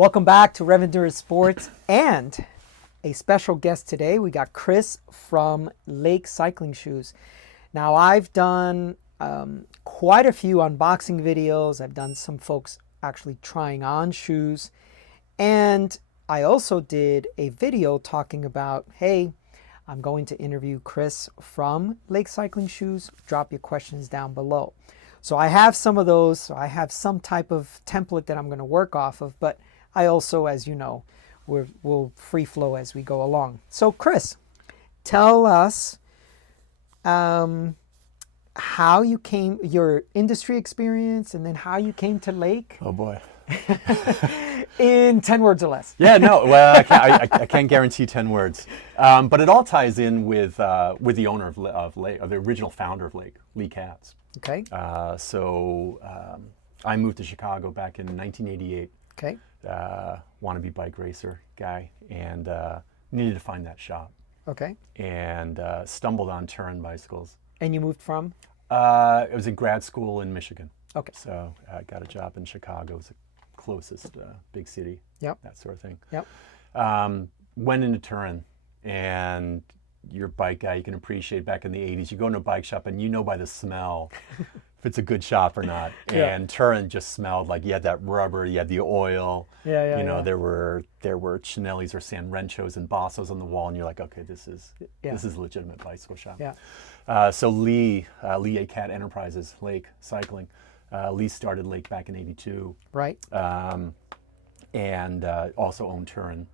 Welcome back to REV Endurance Sports and a special guest today. We got Chris from Lake Cycling Shoes. Now I've done quite a few unboxing videos. I've done some folks actually trying on shoes. And I also did a video talking about, hey, I'm going to interview Chris from Lake Cycling Shoes. Drop your questions down below. So I have some of those. So I have some type of template that I'm going to work off of, but I also, as you know, we'll free flow as we go along. So Chris, tell us how you came, your industry experience, and then how you came to Lake. Oh boy. In 10 words or less. Yeah, no, well, I can't guarantee 10 words. But it all ties in with the owner of Lake, the original founder of Lake, Lee Katz. Okay. I moved to Chicago back in 1988. Okay. Wannabe bike racer guy, and needed to find that shop. Okay. And stumbled on Turin bicycles. And you moved from? It was in grad school in Michigan. Okay. So I got a job in Chicago. It was the closest big city. Yep. That sort of thing. Yep. Went into Turin, and you're a bike guy, you can appreciate back in the 80s, you go into a bike shop and you know by the smell if it's a good shop or not. Yeah. And Turin just smelled like you had that rubber, you had the oil. Yeah. There were Chinellis or San Renchos and Bossos on the wall, and you're like, okay, this is a legitimate bicycle shop. Yeah. So Lee A. Cat Enterprises, Lake Cycling. Lee started Lake back in '82. Right. And also owned Turin.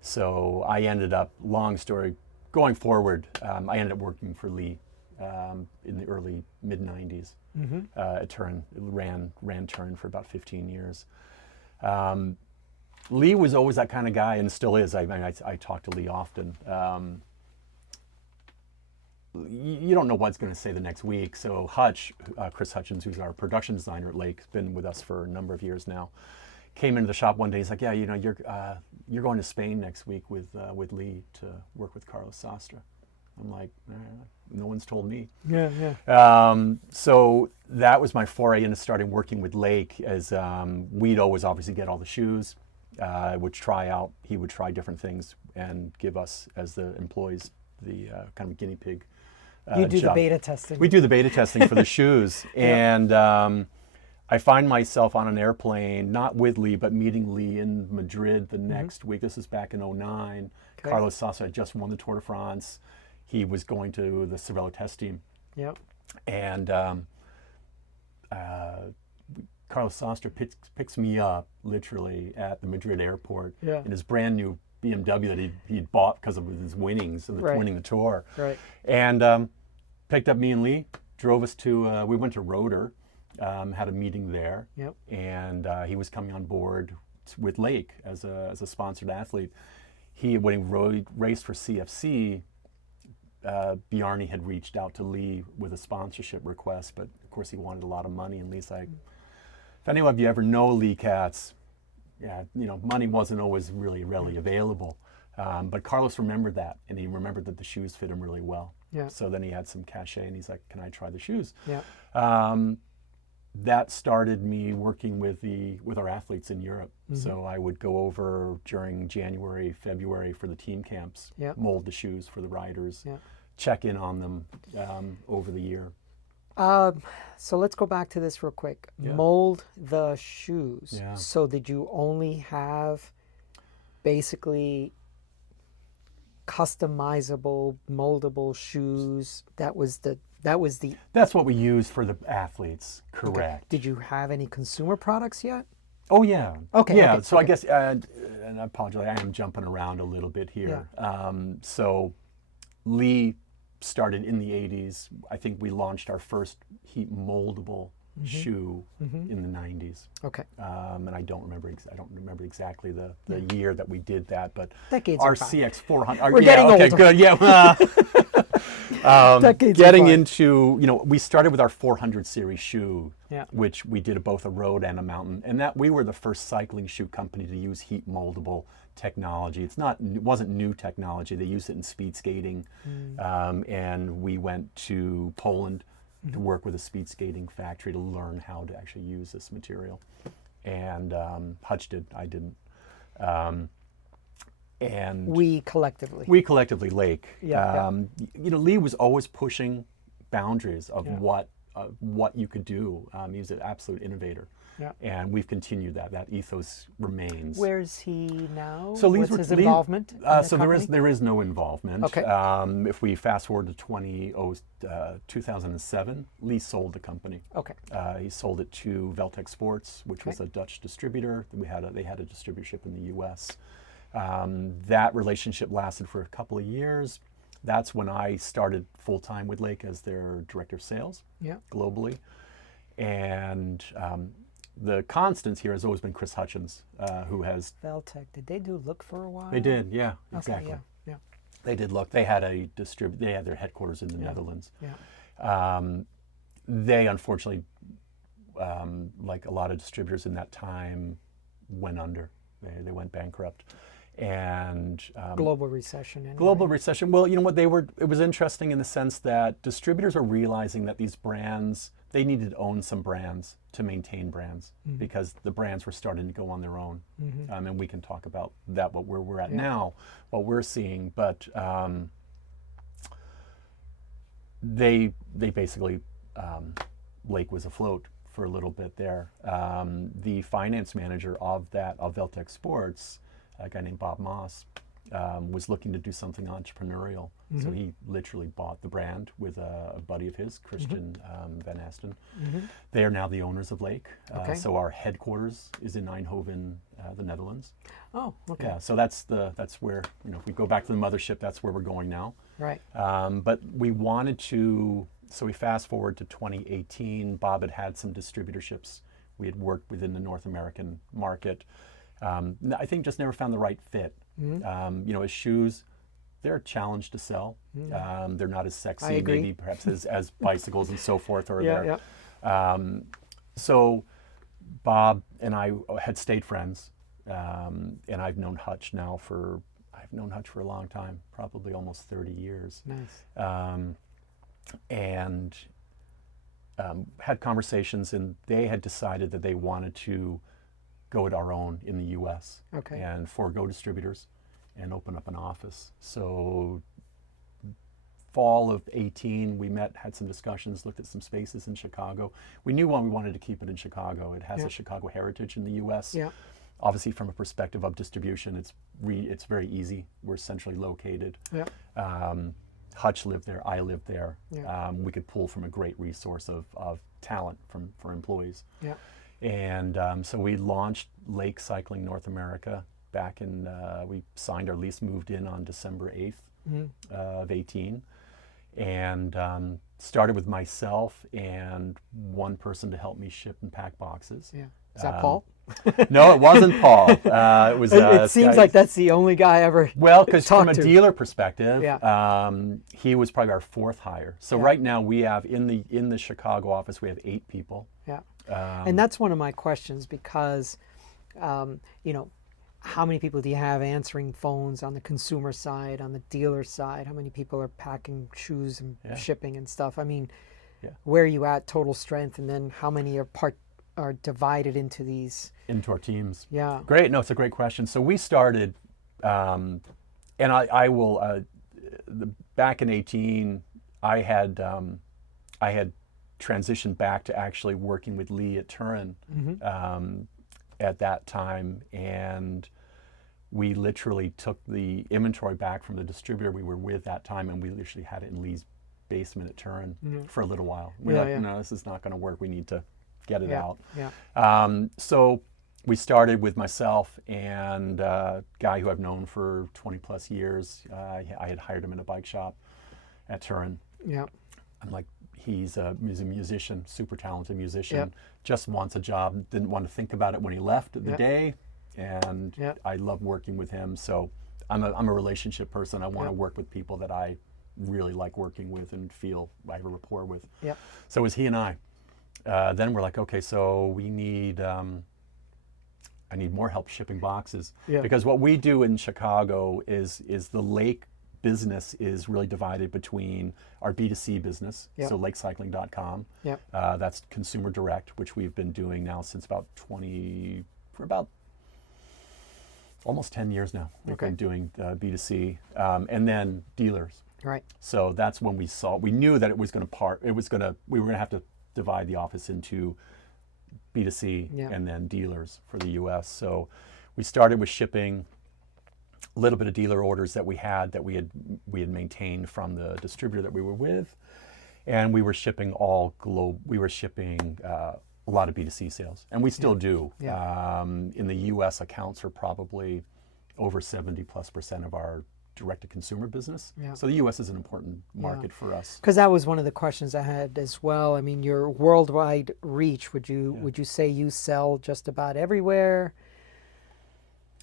So I ended up, long story, going forward, I ended up working for Lee in the early mid-90s at Turin. Ran Turin for about 15 years. Lee was always that kind of guy, and still is. I talk to Lee often. You don't know what's going to say the next week. So Chris Hutchins, who's our production designer at Lake, has been with us for a number of years now, came into the shop one day. He's like, yeah, you're going to Spain next week with Lee to work with Carlos Sastre. I'm like, no one's told me. Yeah. So that was my foray into starting working with Lake, as we'd always obviously get all the shoes. He would try different things and give us, as the employees, the kind of guinea pig You do job. the beta testing. We do the beta testing for the shoes. And I find myself on an airplane, not with Lee, but meeting Lee in Madrid the next week. This is back in '09. Okay. Carlos Sastre had just won the Tour de France. He was going to the Cervelo test team. Yep. And Carlos Sastre picks me up literally at the Madrid airport in his brand new BMW that he'd bought because of his winnings, of winning the Tour. Right. And picked up me and Lee, drove us to, we went to Rotor, had a meeting there. Yep. And he was coming on board with Lake as a sponsored athlete. When he raced for CFC, Bjarne had reached out to Lee with a sponsorship request, but of course he wanted a lot of money, and Lee's like, if any of you ever know Lee Katz, money wasn't always really readily available. But Carlos remembered that, and he remembered that the shoes fit him really well. Yeah. So then he had some cachet, and he's like, can I try the shoes? Yeah. That started me working with our athletes in Europe. So I would go over during January, February for the team camps, mold the shoes for the riders, check in on them over the year. So let's go back to this real quick. Yeah. Mold the shoes. Yeah. So did you only have basically customizable, moldable shoes? That's what we use for the athletes, correct. Okay. Did you have any consumer products yet? Oh yeah. Okay. Yeah. Okay. So I guess, and I apologize, I am jumping around a little bit here. Yeah. So Lee started in the 80s. I think we launched our first heat moldable shoe in the 90s. Okay. And I don't remember exactly the year that we did that, but Decades our are fine. CX 400. We're getting okay, older. good. Yeah. Decades Getting are fine. into, we started with our 400 series shoe, Yeah. which we did both a road and a mountain, and that we were the first cycling shoe company to use heat moldable technology. It wasn't new technology. They used it in speed skating, and we went to Poland to work with a speed skating factory to learn how to actually use this material. and Hutch did. I didn't. Um, and We collectively. we collectively, Lake. Yeah, You know, Lee was always pushing boundaries of Yeah. what you could do. He was an absolute innovator, Yeah. and we've continued that. That ethos remains. Where's he now? So Lee's What's his Lee- involvement? In the so company? there is no involvement. Okay. If we fast forward to 2007, Lee sold the company. Okay. He sold it to Veltec Sports, which was Okay. a Dutch distributor. They had a distributorship in the U.S. That relationship lasted for a couple of years. That's when I started full time with Lake as their director of sales Yeah. globally. And the constants here has always been Chris Hutchins, who has. Veltec. Did they do Look for a while? They did, yeah, Okay, exactly. yeah. They did Look. They had They had their headquarters in the Netherlands. Yeah. They unfortunately, like a lot of distributors in that time, went under. They went bankrupt, and Global recession. Anyway. global recession. Well, you know what? It was interesting in the sense that distributors were realizing that these brands, they needed to own some brands to maintain brands because the brands were starting to go on their own. And we can talk about that, where we're at now, what we're seeing. But they basically, Lake was afloat for a little bit there. The finance manager of Veltec Sports, a guy named Bob Moss, was looking to do something entrepreneurial. So he literally bought the brand with a buddy of his, Christian Van Asten. They are now the owners of Lake. Okay. So our headquarters is in Eindhoven, the Netherlands. Oh, okay. Yeah, so that's where, you know, if we go back to the mothership, that's where we're going now. Right. But we wanted to, so we fast forward to 2018. Bob had some distributorships. We had worked within the North American market. I think just never found the right fit. You know, his shoes, they're a challenge to sell. They're not as I sexy, agree. maybe perhaps as bicycles and so forth are Yeah, there. So Bob and I had stayed friends, and I've known Hutch for a long time, probably almost 30 years. Nice. And had conversations, and they had decided that they wanted to go it our own in the U.S. Okay. and forego distributors and open up an office. So fall of 18, we met, had some discussions, looked at some spaces in Chicago. We knew we wanted to keep it in Chicago. It has a Chicago heritage in the U.S. Yeah. Obviously, from a perspective of distribution, it's very easy. We're centrally located. Yeah. Hutch lived there. I lived there. Yeah. We could pull from a great resource of talent for employees. Yeah. And so we launched Lake Cycling North America back in, we signed our lease, moved in on December 8th of 18, and started with myself and one person to help me ship and pack boxes. Yeah. Is that Paul? No, it wasn't Paul. It was. It seems like that's the only guy I ever. Well, because from a talked to. dealer perspective, Yeah. he was probably our fourth hire. So right now we have in the Chicago office we have 8 people. Yeah. And that's one of my questions because, you know, how many people do you have answering phones on the consumer side, on the dealer side? How many people are packing shoes and shipping and stuff? I mean, where are you at total strength, and then how many are divided into these? Into our teams. Yeah. Great. No, it's a great question. So we started, and I will, back in 18, I had transitioned back to actually working with Lee at Turin at that time, and we literally took the inventory back from the distributor we were with that time, and we literally had it in Lee's basement at Turin for a little while. We're like, no, this is not going to work. We need to get it out. Yeah. So we started with myself and a guy who I've known for 20 plus years. I had hired him in a bike shop at Turin. Yeah. I'm like, he's a musician, super talented musician, just wants a job, didn't want to think about it when he left the day, and I love working with him. So I'm a relationship person. I want to work with people that I really like working with and feel I have a rapport with. Yeah. So it was he and I. Then we're like, okay, so we need, I need more help shipping boxes. Yeah. Because what we do in Chicago is the Lake business is really divided between our B2C business, Yep. so lakecycling.com. Yep. That's consumer direct, which we've been doing now since about almost 10 years now. We've Okay. been doing B2C, and then dealers. Right. So that's when we knew that we were going to have to divide the office into B2C Yeah. and then dealers for the US. So we started with shipping a little bit of dealer orders that we had maintained from the distributor that we were with, and we were shipping a lot of B2C sales, and we still do. Yeah. In the US, accounts are probably over 70+% of our direct-to-consumer business. Yeah. So the US is an important market for us. Because that was one of the questions I had as well. I mean, your worldwide reach, would you say you sell just about everywhere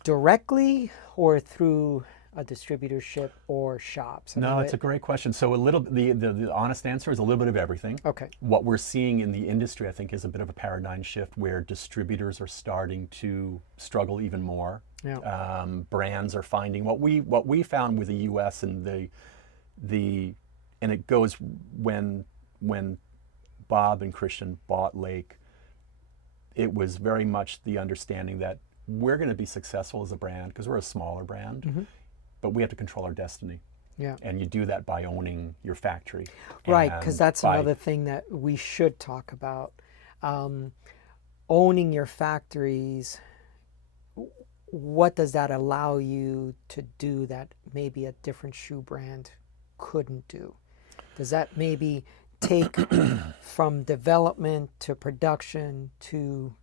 directly or through a distributorship or shops? No, it's a great question. So the honest answer is a little bit of everything. Okay. What we're seeing in the industry, I think, is a bit of a paradigm shift where distributors are starting to struggle even more. Yeah. Brands are finding what we found with the U.S. and and it goes when Bob and Christian bought Lake, it was very much the understanding that we're going to be successful as a brand because we're a smaller brand, but we have to control our destiny. Yeah. And you do that by owning your factory. Right, because that's another thing that we should talk about. Owning your factories, what does that allow you to do that maybe a different shoe brand couldn't do? Does that maybe take from development to production to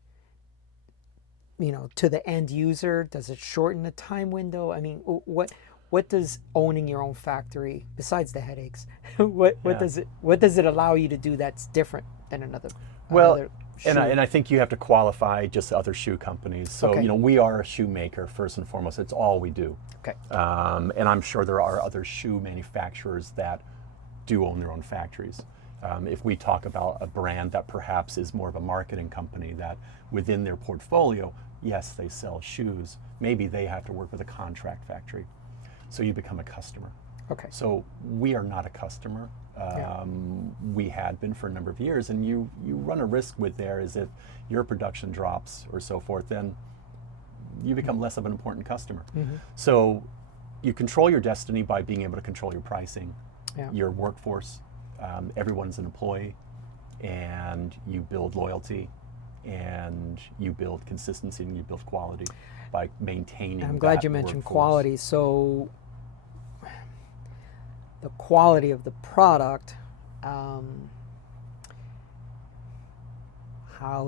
the end user? Does it shorten the time window? I mean, what does owning your own factory, besides the headaches, what does it allow you to do that's different than another? And I think you have to qualify just other shoe companies. So we are a shoemaker first and foremost. It's all we do. Okay. And I'm sure there are other shoe manufacturers that do own their own factories. If we talk about a brand that perhaps is more of a marketing company that within their portfolio, yes, they sell shoes. Maybe they have to work with a contract factory. So you become a customer. Okay. So we are not a customer. We had been for a number of years, and you run a risk with there is if your production drops or so forth, then you become less of an important customer. So you control your destiny by being able to control your pricing, your workforce. Everyone's an employee, and you build loyalty, and you build consistency, and you build quality by maintaining. I'm glad you mentioned quality. So the quality of the product, how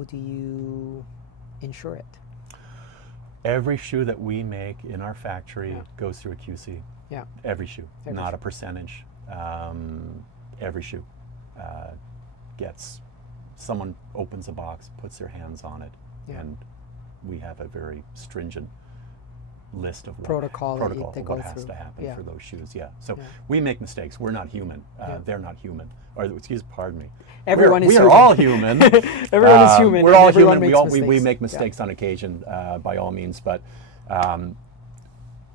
do you ensure it? Every shoe that we make in our factory goes through a QC. Yeah. Every shoe, not a percentage. Every shoe someone opens a box, puts their hands on it, and we have a very stringent list of protocol of what has to happen for those shoes. So we make mistakes. We're not human. They're not human. Or pardon me. Everyone is we human. are all human. Everyone is human. We're all human. We make mistakes. mistakes on occasion, by all means, but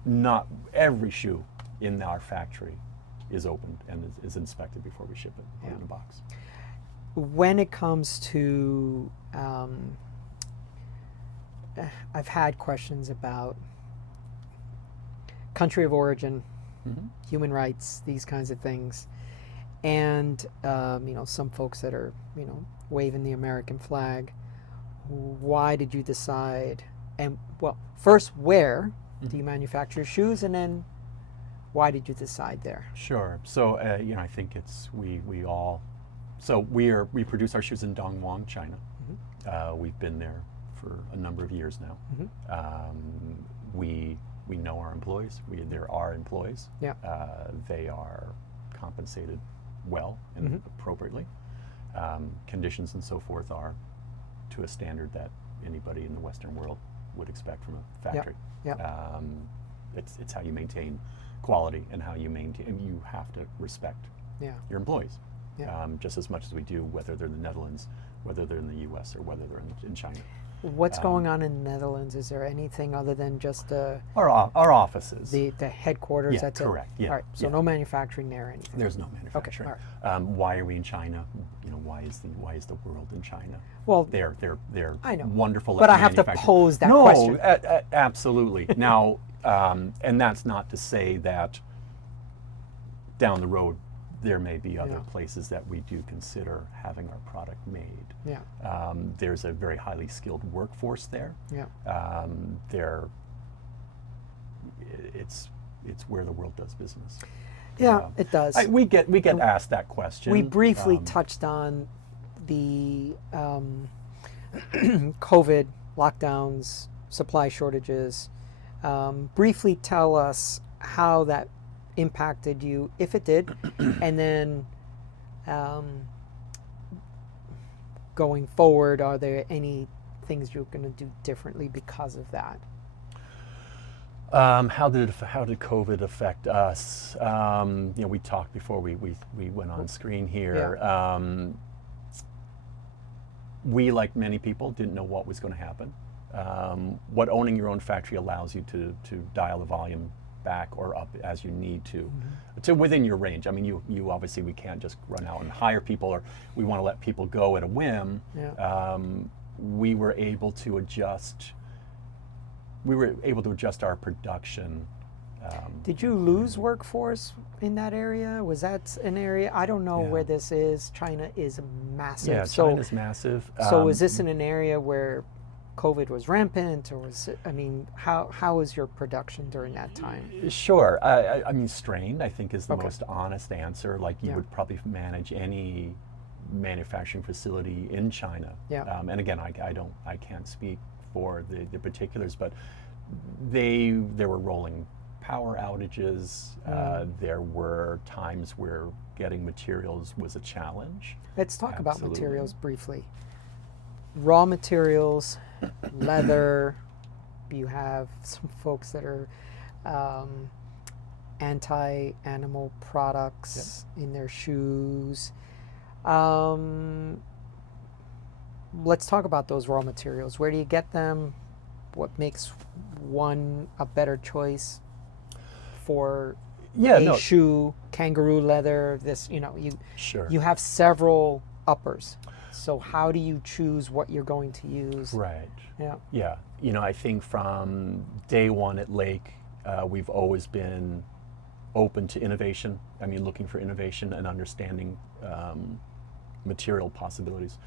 not every shoe in our factory is opened and is inspected before we ship it in a box. When it comes to, I've had questions about country of origin, human rights, these kinds of things, and some folks that are waving the American flag. Why did you decide? And first, where do you manufacture shoes, and then why did you decide there? Sure. So I think we produce our shoes in Dongguan, China. We've been there for a number of years now. We know our employees. They're our employees. Yeah. They are compensated well and appropriately. Conditions and so forth are to a standard that anybody in the Western world would expect from a factory. It's how you maintain quality and how you maintain. You have to respect your employees just as much as we do, whether they're in the Netherlands, whether they're in the U.S., or whether they're in China. What's going on in the Netherlands? Is there anything other than just Our offices. the headquarters? Yeah, That's correct. it? Yeah, All right. So yeah. no manufacturing there or anything. There's no manufacturing. all Why are we in China? Why is the world in China? Well, they're I know. wonderful. But at I have to manufacturing. pose that no, question. Absolutely. Now, and that's not to say that down the road there may be other places that we do consider having our product made. Yeah. There's a very highly skilled workforce there. Yeah. It's where the world does business. Yeah, it does. We get asked that question. We briefly touched on the COVID lockdowns, supply shortages. Briefly tell us how that impacted you, if it did, and then going forward, are there any things you're going to do differently because of that? How did COVID affect us? We talked before we went on screen here. Yeah. We, like many people, didn't know what was going to happen. What owning your own factory allows you to dial the volume back or up as you need to within your range. I mean, you obviously, we can't just run out and hire people, or we want to let people go at a whim. Yeah. We were able to adjust. Our production. Did you lose workforce in that area? Was that an area? I don't know where this is. China is massive. Yeah, China's massive. So is this in an area where COVID was rampant, or was it, I mean, how was your production during that time? Sure. I mean, strained, I think, is the most honest answer. Like, you would probably manage any manufacturing facility in China. Yeah. And again, I can't speak for the particulars, but there were rolling power outages. There were times where getting materials was a challenge. Let's talk about materials briefly. Raw materials, leather. You have some folks that are anti-animal products in their shoes. Let's talk about those raw materials. Where do you get them? What makes one a better choice for shoe? Kangaroo leather. You have several uppers. So how do you choose what you're going to use? Right. Yeah. Yeah. I think from day one at Lake, we've always been open to innovation. I mean, looking for innovation and understanding material possibilities.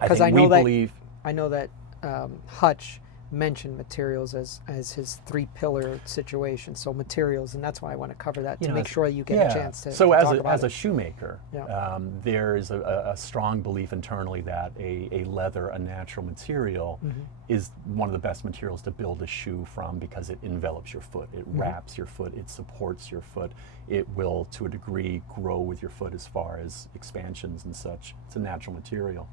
Because I know that Hutch mentioned materials as his 3-pillar situation. So materials, and that's why I want to cover that to make sure you get a chance to. So to as talk about a shoemaker, there is a strong belief internally that a leather, a natural material, is one of the best materials to build a shoe from, because it envelops your foot, it wraps your foot, it supports your foot. It will, to a degree, grow with your foot as far as expansions and such. It's a natural material.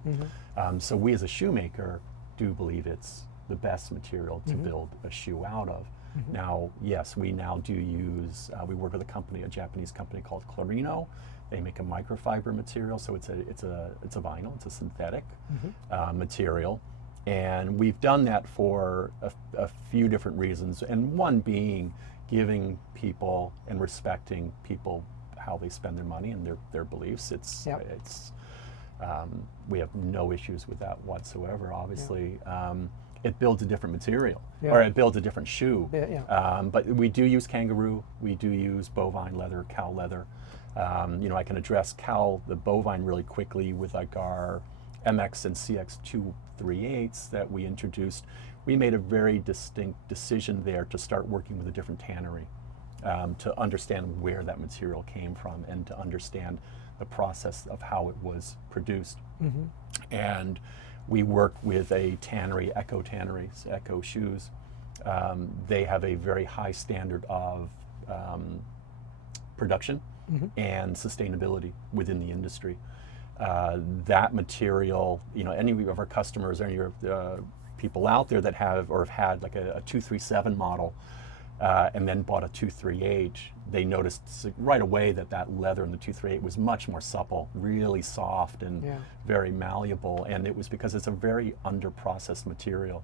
So we, as a shoemaker, do believe it's the best material to build a shoe out of. Now, yes, we now do use, we work with a Japanese company called Clarino. They make a microfiber material, so it's a vinyl, it's a synthetic material. And we've done that for a few different reasons, and one being giving people and respecting people how they spend their money and their beliefs. We have no issues with that whatsoever. Obviously, it builds a different material, or it builds a different shoe. But we do use Kangaroo. We do use bovine leather, cow leather. I can address the bovine really quickly with like our MX and CX 238s that we introduced. We made a very distinct decision there to start working with a different tannery, to understand where that material came from and to understand the process of how it was produced. And we work with a tannery, Echo Tanneries, Echo Shoes. They have a very high standard of production and sustainability within the industry. That material, any of our customers, any of the people out there that have or have had like a 237 model, and then bought a 238, they noticed right away that that leather in the 238 was much more supple, really soft and very malleable, and it was because it's a very under-processed material.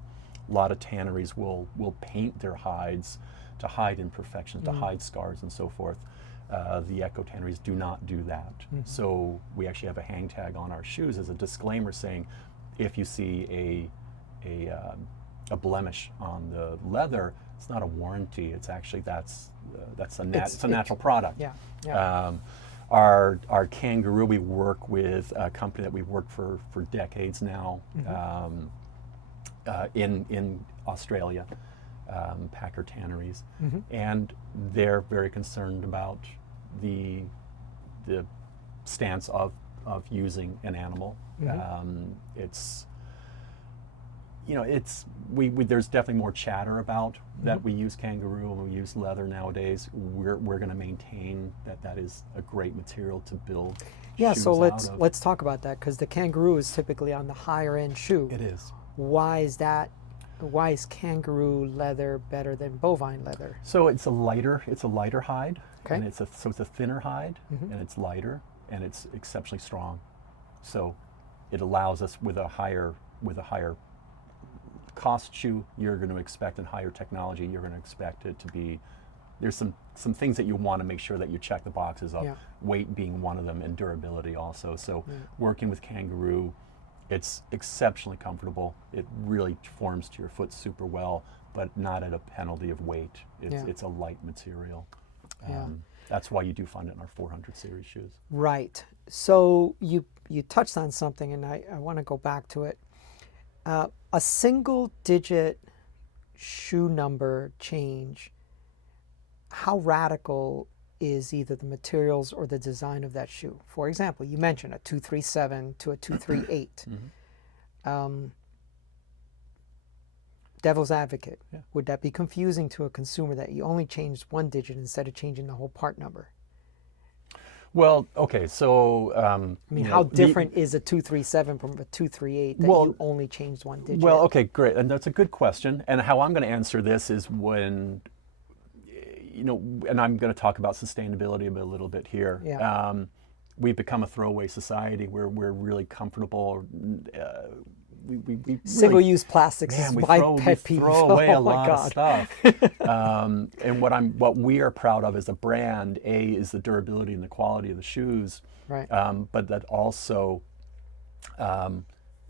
A lot of tanneries will paint their hides to hide imperfections, to hide scars and so forth. The eco tanneries do not do that. So we actually have a hang tag on our shoes as a disclaimer saying, if you see a blemish on the leather, it's not a warranty. It's actually it's a natural product. Our Kangaroo, we work with a company that we've worked for decades now in Australia, Packer Tanneries, and they're very concerned about the stance of using an animal. It's there's definitely more chatter about that we use Kangaroo and we use leather nowadays. We're going to maintain that is a great material to build. Yeah, shoes so out of. let's talk about that, because the Kangaroo is typically on the higher end shoe. It is. Why is that? Why is Kangaroo leather better than bovine leather? So it's a lighter hide, Okay. and it's a thinner hide, and it's lighter, and it's exceptionally strong. So it allows us with a higher cost shoe, you're going to expect, and higher technology, you're going to expect it to be. There's some things that you want to make sure that you check the boxes of, weight being one of them, and durability also. So working with Kangaroo, it's exceptionally comfortable. It really forms to your foot super well, but not at a penalty of weight. It's a light material. That's why you do find it in our 400 series shoes. Right. So you touched on something, and I want to go back to it. A single digit shoe number change, how radical is either the materials or the design of that shoe? For example, you mentioned a 237 to a 238. Devil's advocate, would that be confusing to a consumer that you only changed one digit instead of changing the whole part number? Well, okay, so how different is a 237 from a 238 that you only changed one digit? Well, okay, great, and that's a good question. And how I'm going to answer this is when, and I'm going to talk about sustainability a little bit here. We've become a throwaway society where we're really comfortable. Single-use plastics is my pet peeve. We throw away a lot of stuff. And what we are proud of as a brand, is the durability and the quality of the shoes. Right. But that also,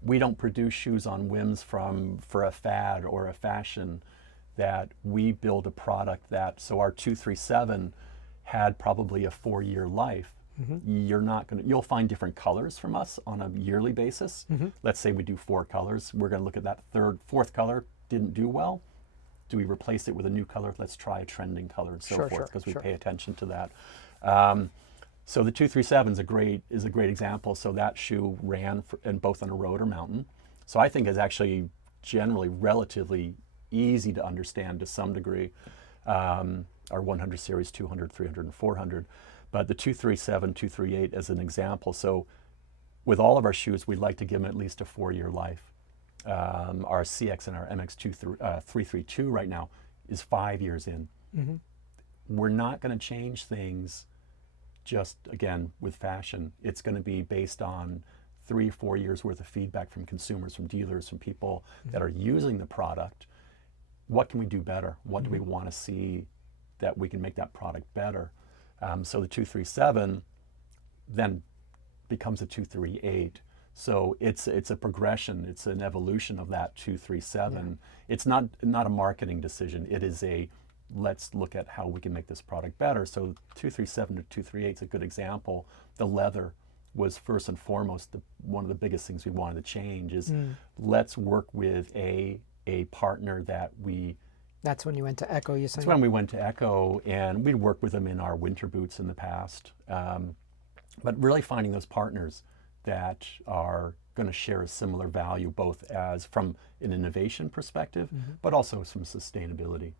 we don't produce shoes on whims for a fad or a fashion. That we build a product so our 237 had probably a 4-year life. You'll find different colors from us on a yearly basis. Let's say we do 4 colors. We're going to look at that fourth color didn't do well. Do we replace it with a new color? Let's try a trending color and so forth, because we pay attention to that. So the 237 is a great example. So that shoe ran both on a road or mountain. So I think it's actually generally relatively easy to understand to some degree. Our 100 series, 200, 300, and 400. But the 237, 238 as an example. So with all of our shoes, we'd like to give them at least a 4-year life. Our CX and our MX 332 right now is 5 years in. We're not going to change things just, again, with fashion. It's going to be based on 3 or 4 years worth of feedback from consumers, from dealers, from people that are using the product. What can we do better? What do we want to see that we can make that product better? So the 237 then becomes a 238. So it's a progression. It's an evolution of that 237. It's not a marketing decision. It is let's look at how we can make this product better. So 237 to 238 is a good example. The leather was first and foremost one of the biggest things we wanted to change is let's work with a partner that we. That's when you went to Echo, you said? That's when we went to Echo, and we'd worked with them in our winter boots in the past. But really finding those partners that are going to share a similar value, both as from an innovation perspective, but also some sustainability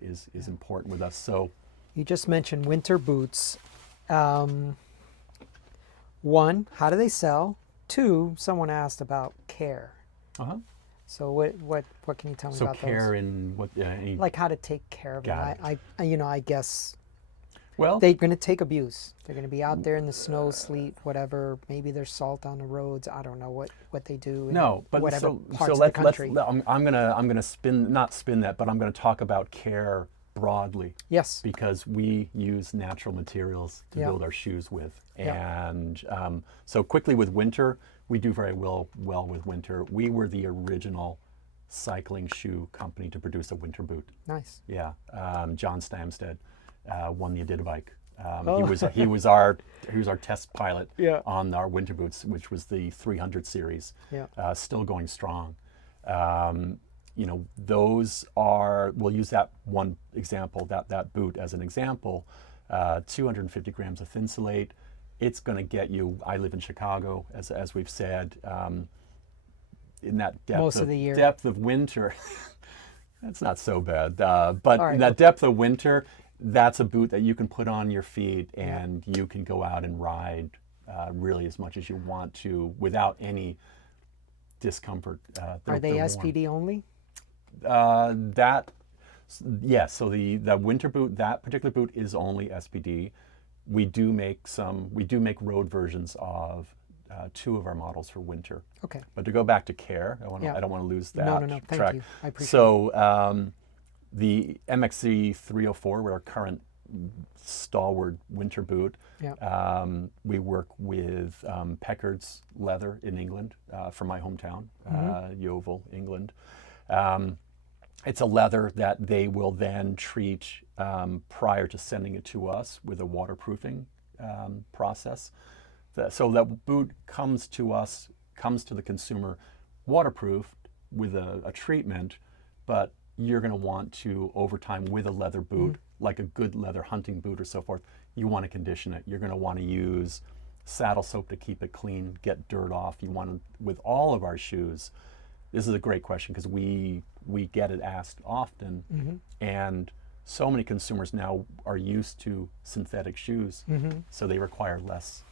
is important with us. So you just mentioned winter boots. 1, how do they sell? 2, someone asked about care. So what can you tell me So about care those? in what? Any, Like how to take care of them. got it. I guess Well, they're going to take abuse. They're going to be out there in the snow, sleet, whatever. Maybe there's salt on the roads. I don't know what they do in no, but whatever so parts of the country. I'm gonna not spin that, but I'm gonna talk about care broadly Yes. because we use natural materials to Yeah. build our shoes with, Yeah. and so quickly with winter, we do very well with winter. We were the original cycling shoe company to produce a winter boot. Nice. Yeah, John Stamsted won the Adidabike. Oh. He was our test pilot Yeah. on our winter boots, which was the 300 series. Yeah. Still going strong. Those are. We'll use that one example, that boot as an example. 250 grams of thinsulate. It's going to get you. I live in Chicago, as we've said. In that depth Most of the year. depth of winter. That's not so bad. But All right, in that depth of winter, that's a boot that you can put on your feet and you can go out and ride really as much as you want to without any discomfort. Are they they're warm. SPD only? Yes. So the winter boot, that particular boot is only SPD. We do make road versions of two of our models for winter. Okay. But to go back to care, Yeah. I don't want to lose that No. Thank track. you. I appreciate it. So the MXC 304, with our current stalwart winter boot, Yeah. we work with Peckard's Leather in England, from my hometown, Yeovil, England. It's a leather that they will then treat prior to sending it to us with a waterproofing process. So that boot comes to the consumer waterproofed with a treatment, but you're going to want to, over time, with a leather boot, like a good leather hunting boot or so forth, you want to condition it. You're going to want to use saddle soap to keep it clean, get dirt off. You want to, with all of our shoes, this is a great question because we get it asked often, and so many consumers now are used to synthetic shoes, so they require less.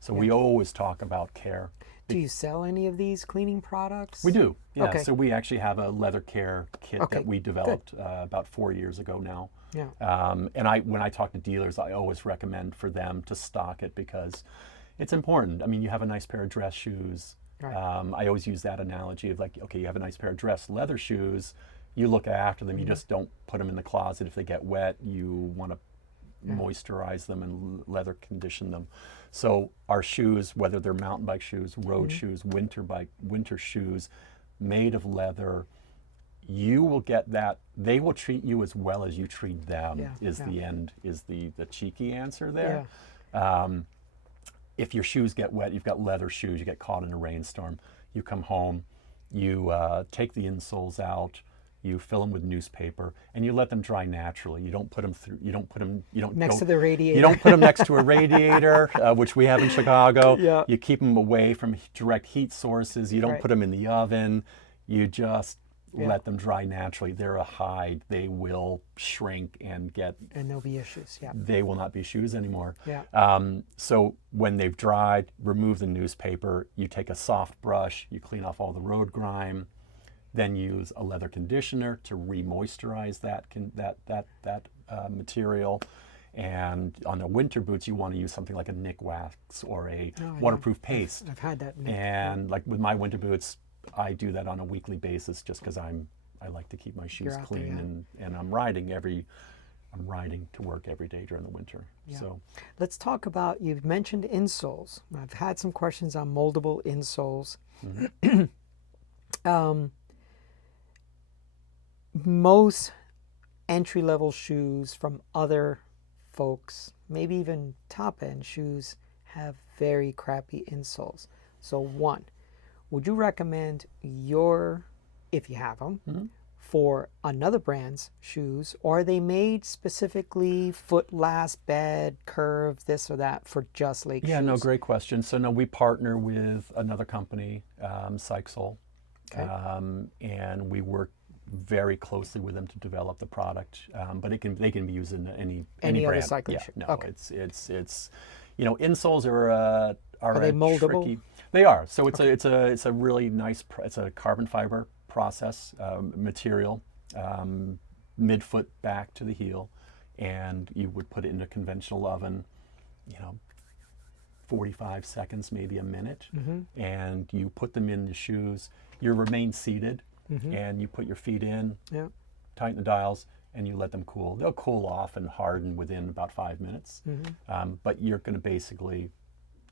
So we always talk about care. Do you sell any of these cleaning products? We do, yeah. Okay. So we actually have a leather care kit Okay, that we developed about 4 years ago now. Yeah. And when I talk to dealers, I always recommend for them to stock it because it's important. I mean, you have a nice pair of dress shoes. Right. I always use that analogy of like, okay, you have a nice pair of dress leather shoes. You look after them. You just don't put them in the closet if they get wet. You want to moisturize them and leather condition them. So our shoes, whether they're mountain bike shoes, road shoes, winter shoes, made of leather, you will get that. They will treat you as well as you treat them. Is the cheeky answer there. Yeah. If your shoes get wet, you've got leather shoes. You get caught in a rainstorm. You come home, you take the insoles out. You fill them with newspaper and you let them dry naturally. You don't put them through. You don't Next to the radiator. You don't put them next to a radiator, which we have in Chicago. Yeah. You keep them away from direct heat sources. You don't put them in the oven. You just let them dry naturally. They're a hide. They will shrink and there'll be issues. Yeah. they will not be shoes anymore. Yeah. So when they've dried, remove the newspaper. You take a soft brush. You clean off all the road grime. Then use a leather conditioner to re-moisturize that material. And on the winter boots, you want to use something like a Nick wax or a waterproof paste. I've had that. And like with my winter boots, I do that on a weekly basis just because I like to keep my shoes clean, and I'm riding to work every day during the winter. Yeah. So let's talk about, you've mentioned insoles. I've had some questions on moldable insoles. Most entry-level shoes from other folks, maybe even top-end shoes, have very crappy insoles. So one, would you recommend if you have them, for another brand's shoes, or are they made specifically foot last, bed, curve, this or that for just Lake shoes? Yeah, no, great question. So no, we partner with another company, Psychsole, and we work very closely with them to develop the product. But they can be used in any other brand. cycling shoe. No, Okay. it's insoles are they moldable? tricky. They are. So it's a really nice. It's a carbon fiber process material, midfoot back to the heel, and you would put it in a conventional oven, 45 seconds, maybe a minute, and you put them in the shoes. You remain seated, and you put your feet in, tighten the dials, and you let them cool. They'll cool off and harden within about 5 minutes, but you're going to basically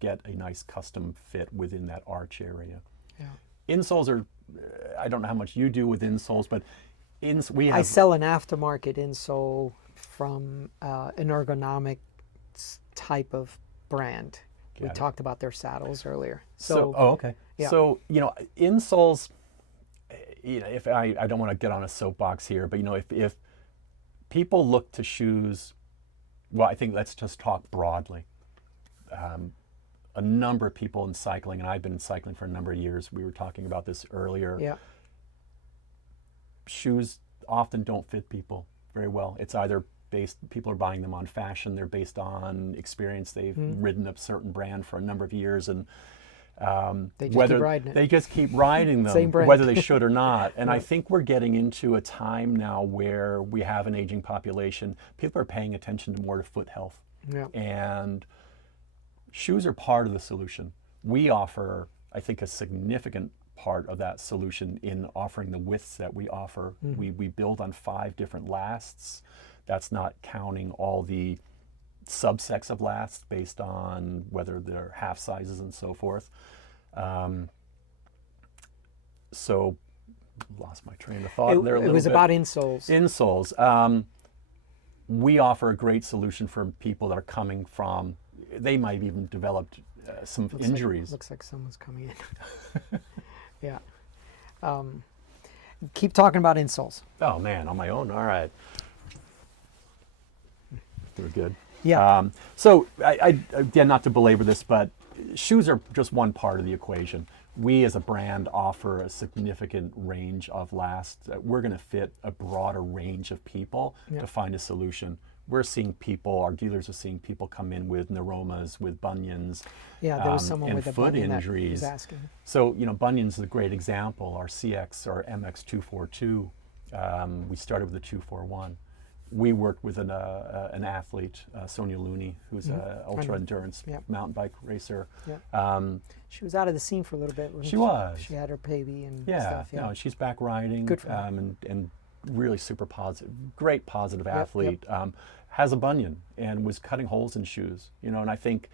get a nice custom fit within that arch area. Insoles are, I don't know how much you do with insoles, but I sell an aftermarket insole from an ergonomic type of brand. We talked about their saddles earlier. Okay. Yeah. So, insoles, if I don't want to get on a soapbox here, but if people look to shoes, well, I think let's just talk broadly. A number of people in cycling, and I've been cycling for a number of years, we were talking about this earlier. Yeah. Shoes often don't fit people very well. It's either people are buying them on fashion, they're based on experience, they've ridden a certain brand for a number of years, and they just keep riding them, Same brand. whether they should or not. And I think we're getting into a time now where we have an aging population. People are paying attention more to foot health. And shoes are part of the solution. We offer, I think, a significant part of that solution in offering the widths that we offer. We build on 5 different lasts. That's not counting all the subsets of lasts based on whether they're half sizes and so forth. So, lost my train of thought there a little bit. It was about insoles. Insoles. We offer a great solution for people that are coming from, they might have even developed some injuries. Looks like someone's coming in. Yeah. Keep talking about insoles. Oh man, on my own. All right. We're good. Yeah. So I again, not to belabor this, but shoes are just one part of the equation. We as a brand offer a significant range of lasts. We're going to fit a broader range of people to find a solution. We're seeing people, our dealers are seeing people come in with neuromas, with bunions, Yeah, there was someone and with a foot bunion injuries. that was asking. So, bunions is a great example. Our CX or MX242, we started with the 241. We worked with an athlete, Sonia Looney, who's an ultra endurance mountain bike racer. She was out of the scene for a little bit. She was. She had her baby and Yeah, stuff. Yeah, no, she's back riding. Good for her. And really super positive, great positive athlete. Has a bunion and was cutting holes in shoes. And I think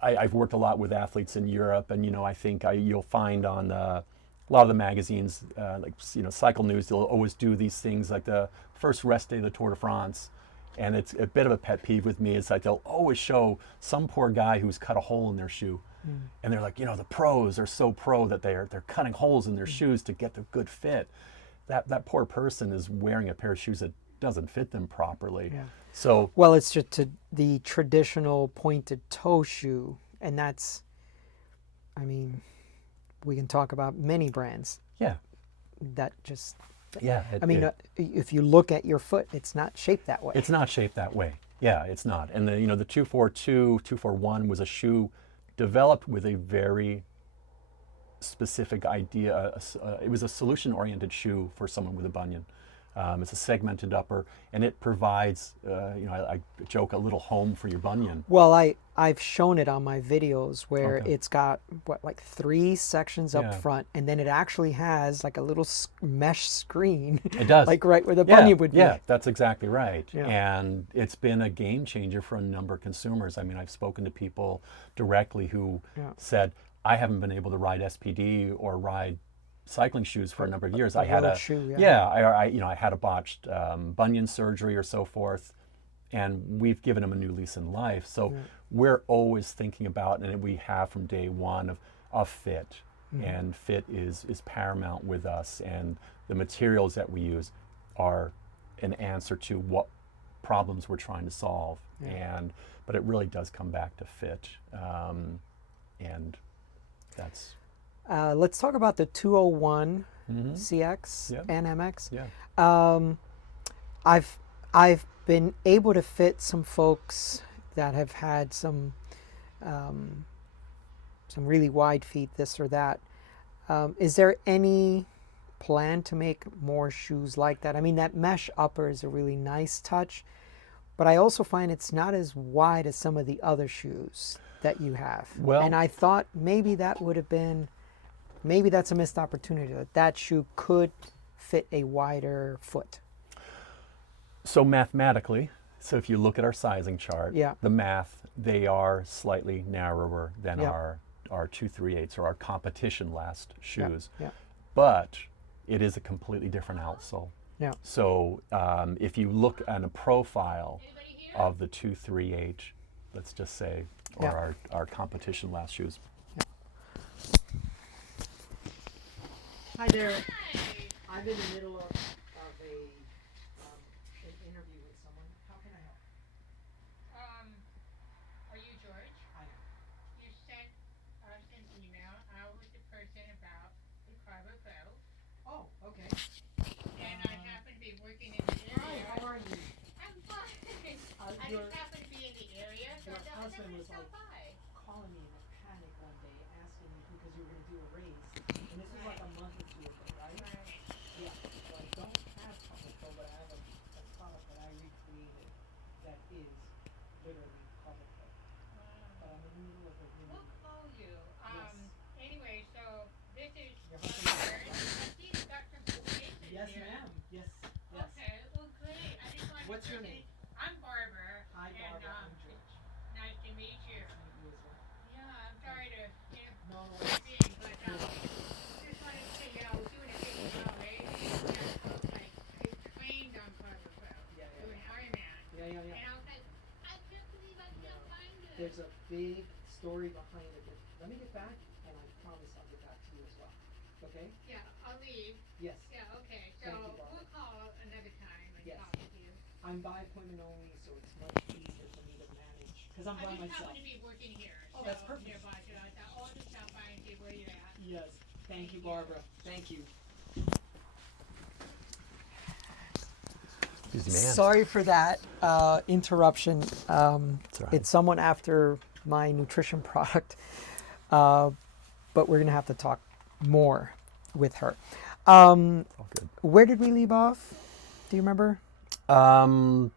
I've worked a lot with athletes in Europe, and I think you'll find on a lot of the magazines, like Cycle News, they'll always do these things like the first rest day of the Tour de France, and it's a bit of a pet peeve with me. It's like they'll always show some poor guy who's cut a hole in their shoe, and they're like, the pros are so pro that they're cutting holes in their shoes to get the good fit. That poor person is wearing a pair of shoes that doesn't fit them properly. So well, it's just the traditional pointed toe shoe, and that's, I mean, we can talk about many brands. That just. If you look at your foot, it's not shaped that way. It's not shaped that way. Yeah, it's not. And the 242, 241 was a shoe developed with a very specific idea. It was a solution-oriented shoe for someone with a bunion. It's a segmented upper, and it provides, I joke, a little home for your bunion. Well, I've shown it on my videos where it's got, like 3 sections up front, and then it actually has like a little mesh screen. It does. Like right where the bunion would be. Yeah, that's exactly right. And it's been a game changer for a number of consumers. I mean, I've spoken to people directly who said, I haven't been able to ride SPD or ride cycling shoes for a number of years. I had I had a botched bunion surgery or so forth, and we've given them a new lease in life. So we're always thinking about, and we have from day one, of fit, and fit is paramount with us, and the materials that we use are an answer to what problems we're trying to solve, but it really does come back to fit, and that's. Let's talk about the 201 CX and MX. I've been able to fit some folks that have had some really wide feet, this or that. Is there any plan to make more shoes like that. I mean, that mesh upper is a really nice touch, but I also find it's not as wide as some of the other shoes that you have. Well, and I thought maybe that would have been, maybe that's a missed opportunity, that that shoe could fit a wider foot. so mathematically, so if you look at our sizing chart, Yeah. the math, they are slightly narrower than Yeah. our 2/3/8 or our competition last shoes. Yeah. But it is a completely different outsole. Yeah. So if you look at a profile of the 2/3/8, let's just say, or Yeah. our competition last shoes. Hi there. I'm in the middle of an interview with someone. How can I help? Are you George? I am. You sent us an email. I was the person about the Carver Bow, Oh, okay. and I happen to be working in the area. Hi, how are you? I'm fine. I your- just happen to be in the area, so your I thought, husband let me was stop like- by. Calling me in a panic one day, asking me because you were going to do a raise, and this was like a month or two ago, right? Right. Yeah. So I don't have Cover Pro, but I have a product that I recreated that is literally Cover Pro. But I'm in the middle of a We'll really. call you. Yes. Anyway, so this is Your your husband- turn. I see you got some publications Yes, here. ma'am. Yes. Yes. Okay, well, great. I just wanted What's to your say- name? I'm Barbara. Hi, and, Barbara. I'm George. Nice to meet you. Nice to meet you as well. Yeah, I'm sorry to, No step worries. in, but, just wanted to say, I was doing a big job, right? And I was like, I trained on Carver Pro, Yeah, yeah, doing yeah. Ironman. Yeah, yeah, And yeah. I was like, I can't believe I can't find it. There's a big story behind it. Let me get back, and I promise I'll get back to you as well. Okay? Yeah, I'll leave. Yes. Yeah, okay, so Thank you, Barbara. we'll call another time and Yes. talk with you. I'm by appointment only, so it's much easier for me to manage because I'm I by just myself. happen to be working here, Oh, that's so perfect. nearby, so I thought, oh, I'll just stop by and see where you're at. Yes. Thank you, Barbara. Thank you. Busy man. Sorry for that interruption. all right. It's someone after my nutrition product, but we're gonna have to talk more with her. All good. Where did we leave off? Do you remember? Talking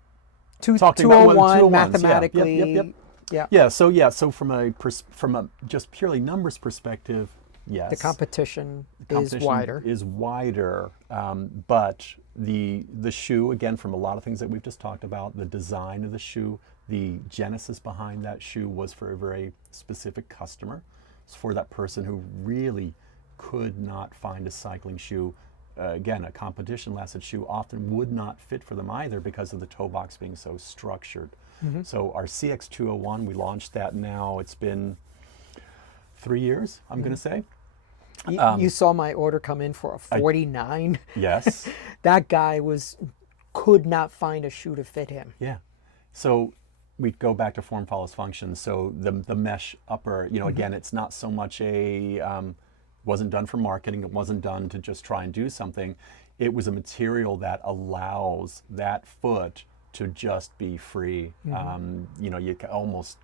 about 201 201s, yeah. mathematically. Yep. Yeah. So from a just purely numbers perspective, yes. The competition Competition is wider. Is wider, but the shoe, again, from a lot of things that we've just talked about, the design of the shoe, the genesis behind that shoe was for a very specific customer. It's for that person who really could not find a cycling shoe. Again, a competition lasted shoe often would not fit for them either because of the toe box being so structured. So our CX201, we launched that now. It's been 3 years, I'm going to say. You saw my order come in for a 49. Yes. That guy could not find a shoe to fit him. Yeah. So we go back to form follows function. So the mesh upper, again, it's not so much wasn't done for marketing. It wasn't done to just try and do something. It was a material that allows that foot to just be free. You can almost,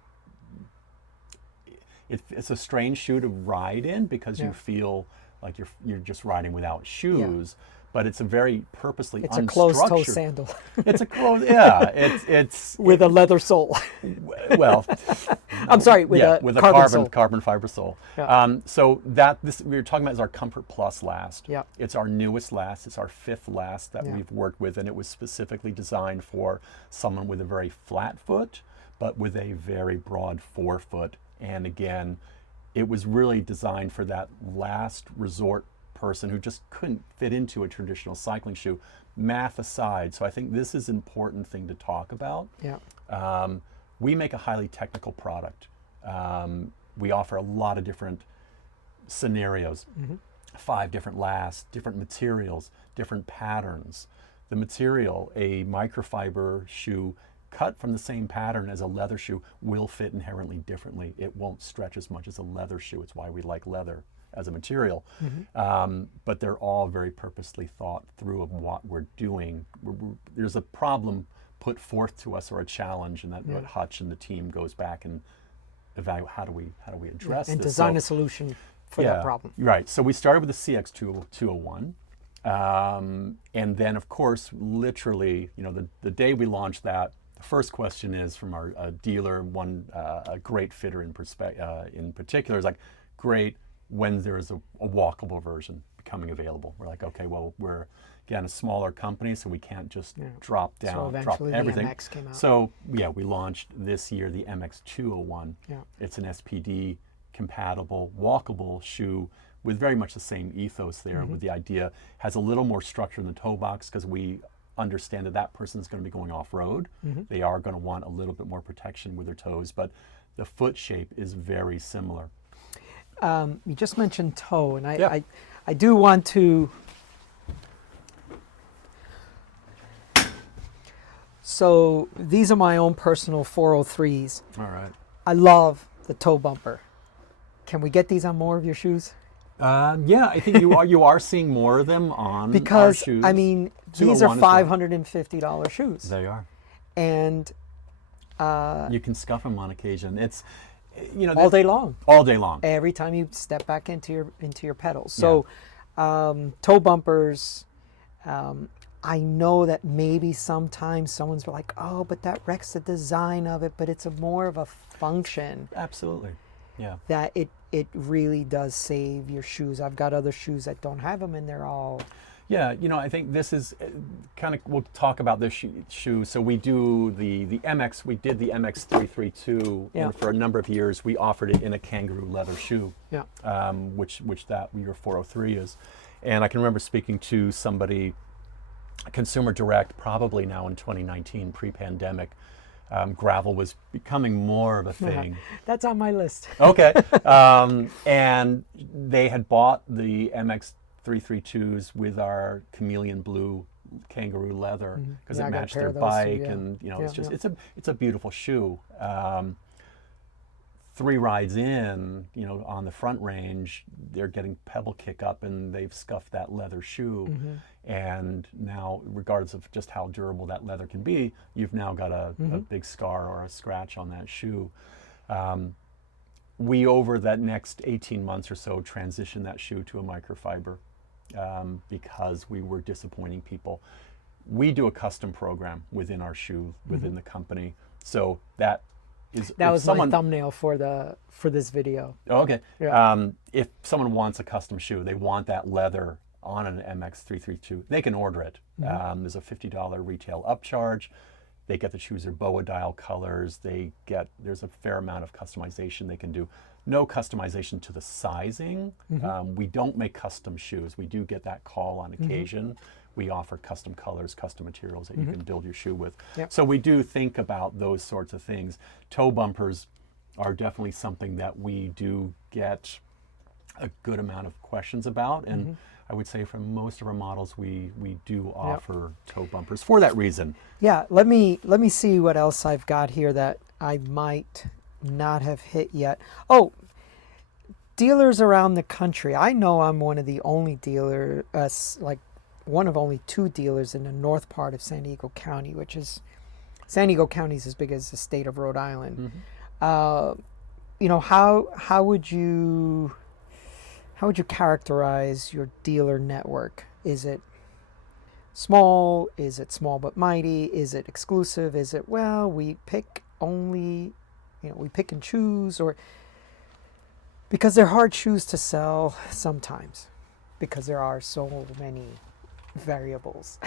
it's a strange shoe to ride in because you feel like you're just riding without shoes. But it's a very purposely It's a unstructured. closed-toe sandal It's a closed, yeah. It's with a leather sole. well, I'm sorry, with a carbon sole. carbon fiber sole. Yeah. So that this we were talking about is our Comfort Plus last. Yeah. It's our newest last. It's our 5th last that Yeah. we've worked with, and it was specifically designed for someone with a very flat foot, but with a very broad forefoot. And again, it was really designed for that last resort person who just couldn't fit into a traditional cycling shoe, math aside. So I think this is an important thing to talk about. Yeah. We make a highly technical product. We offer a lot of different scenarios, 5 different lasts, different materials, different patterns. The material, a microfiber shoe cut from the same pattern as a leather shoe, will fit inherently differently. It won't stretch as much as a leather shoe. It's why we like leather as a material. But they're all very purposely thought through of what we're doing. There's a problem put forth to us or a challenge, and that what Hutch and the team goes back and evaluate how do we address And this. design a solution for that problem. Right. So we started with the CX201. And then, of course, literally, the day we launched that, the first question is from our dealer, a great fitter in particular, is like, great, when there is a walkable version becoming available. We're like, okay, well, we're, again, a smaller company, so we can't just drop down, So drop eventually the everything. MX came out. So, yeah, we launched this year the MX201. Yeah. It's an SPD compatible, walkable shoe with very much the same ethos there, with the idea, has a little more structure in the toe box because we understand that that person's going to be going off-road. They are going to want a little bit more protection with their toes, but the foot shape is very similar. You just mentioned toe, and Yeah. I do want to. So these are my own personal 403s. All right. I love the toe bumper. Can we get these on more of your shoes? Yeah, I think you are seeing more of them on Because our shoes. I mean, these are 201 is $550 shoes, They are. and You can scuff them on occasion. It's, all day long. all day long. Every time you step back into your pedals. So toe bumpers. I know that maybe sometimes someone's like, oh, but that wrecks the design of it. But it's more of a function Absolutely. Yeah. that it really does save your shoes. I've got other shoes that don't have them, and they're all. Yeah, I think this is kind of, we'll talk about this shoe. So we do the MX, we did the MX 332, Yeah. and for a number of years we offered it in a Kangaroo leather shoe, Yeah. which that your 403 is. And I can remember speaking to somebody, Consumer Direct, probably now in 2019, pre-pandemic. Gravel was becoming more of a thing. That's on my list. Okay. And they had bought the MX 332s with our chameleon blue Kangaroo leather because Yeah, I it got a matched pair their of those bike, too, yeah. and it's Yeah, just it's a beautiful shoe. 3 rides in, on the front range, they're getting pebble kick up, and they've scuffed that leather shoe. And now, regardless of just how durable that leather can be, you've now got a big scar or a scratch on that shoe. We, over that next 18 months or so, transitioned that shoe to a microfiber because we were disappointing people. We do a custom program within our shoe, within the company. So that was my thumbnail for this video. Okay. Yeah. If someone wants a custom shoe, they want that leather on an MX332, they can order it. There's a $50 retail upcharge. They get to choose their BOA dial colors. There's a fair amount of customization they can do. No customization to the sizing. We don't make custom shoes. We do get that call on occasion. We offer custom colors, custom materials that you can build your shoe with. Yep. So we do think about those sorts of things. Toe bumpers are definitely something that we do get a good amount of questions about. And I would say for most of our models, we do offer toe bumpers for that reason. Yeah, let me see what else I've got here that I might not have hit yet. Oh, dealers around the country. I know I'm one of the only dealer, one of only 2 dealers in the north part of San Diego County, which is, San Diego County is as big as the state of Rhode Island. How would you characterize your dealer network? Is it small? Is it small but mighty? Is it exclusive? Is it, well, we pick only, we pick and choose? Or because they're hard shoes to sell sometimes, because there are so many variables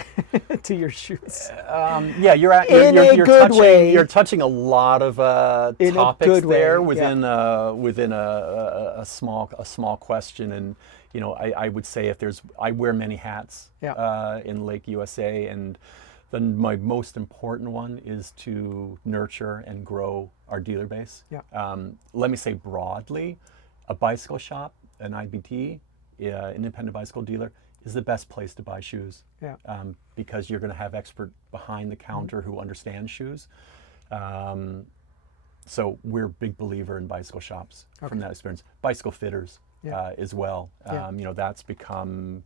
to your shoes. Yeah, you're touching a lot of topics there within a small question. And I would say I wear many hats in Lake USA, and my most important one is to nurture and grow our dealer base. Let me say broadly, a bicycle shop, an IBD, independent bicycle dealer, is the best place to buy shoes. Because you're going to have expert behind the counter who understands shoes. So we're a big believer in bicycle shops from that experience. Bicycle fitters as well. That's become,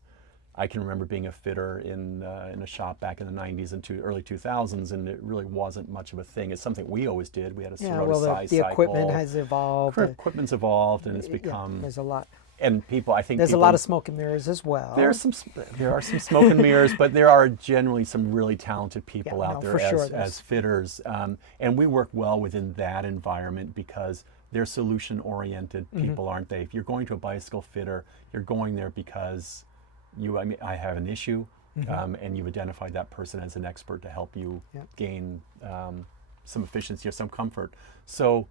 I can remember being a fitter in a shop back in the 90s and early 2000s, and it really wasn't much of a thing. It's something we always did. We had a Sirota size the cycle. equipment has evolved. Equipment's evolved, and it's become... there's a lot. and people, I think There's a people, lot of smoke and mirrors as well. there are some smoke and mirrors, but there are generally some really talented people Yeah, out no, there for sure as there's- fitters, and we work well within that environment because they're solution-oriented people, aren't they? If you're going to a bicycle fitter, you're going there because I have an issue, and you've identified that person as an expert to help you Yep. gain some efficiency or some comfort. So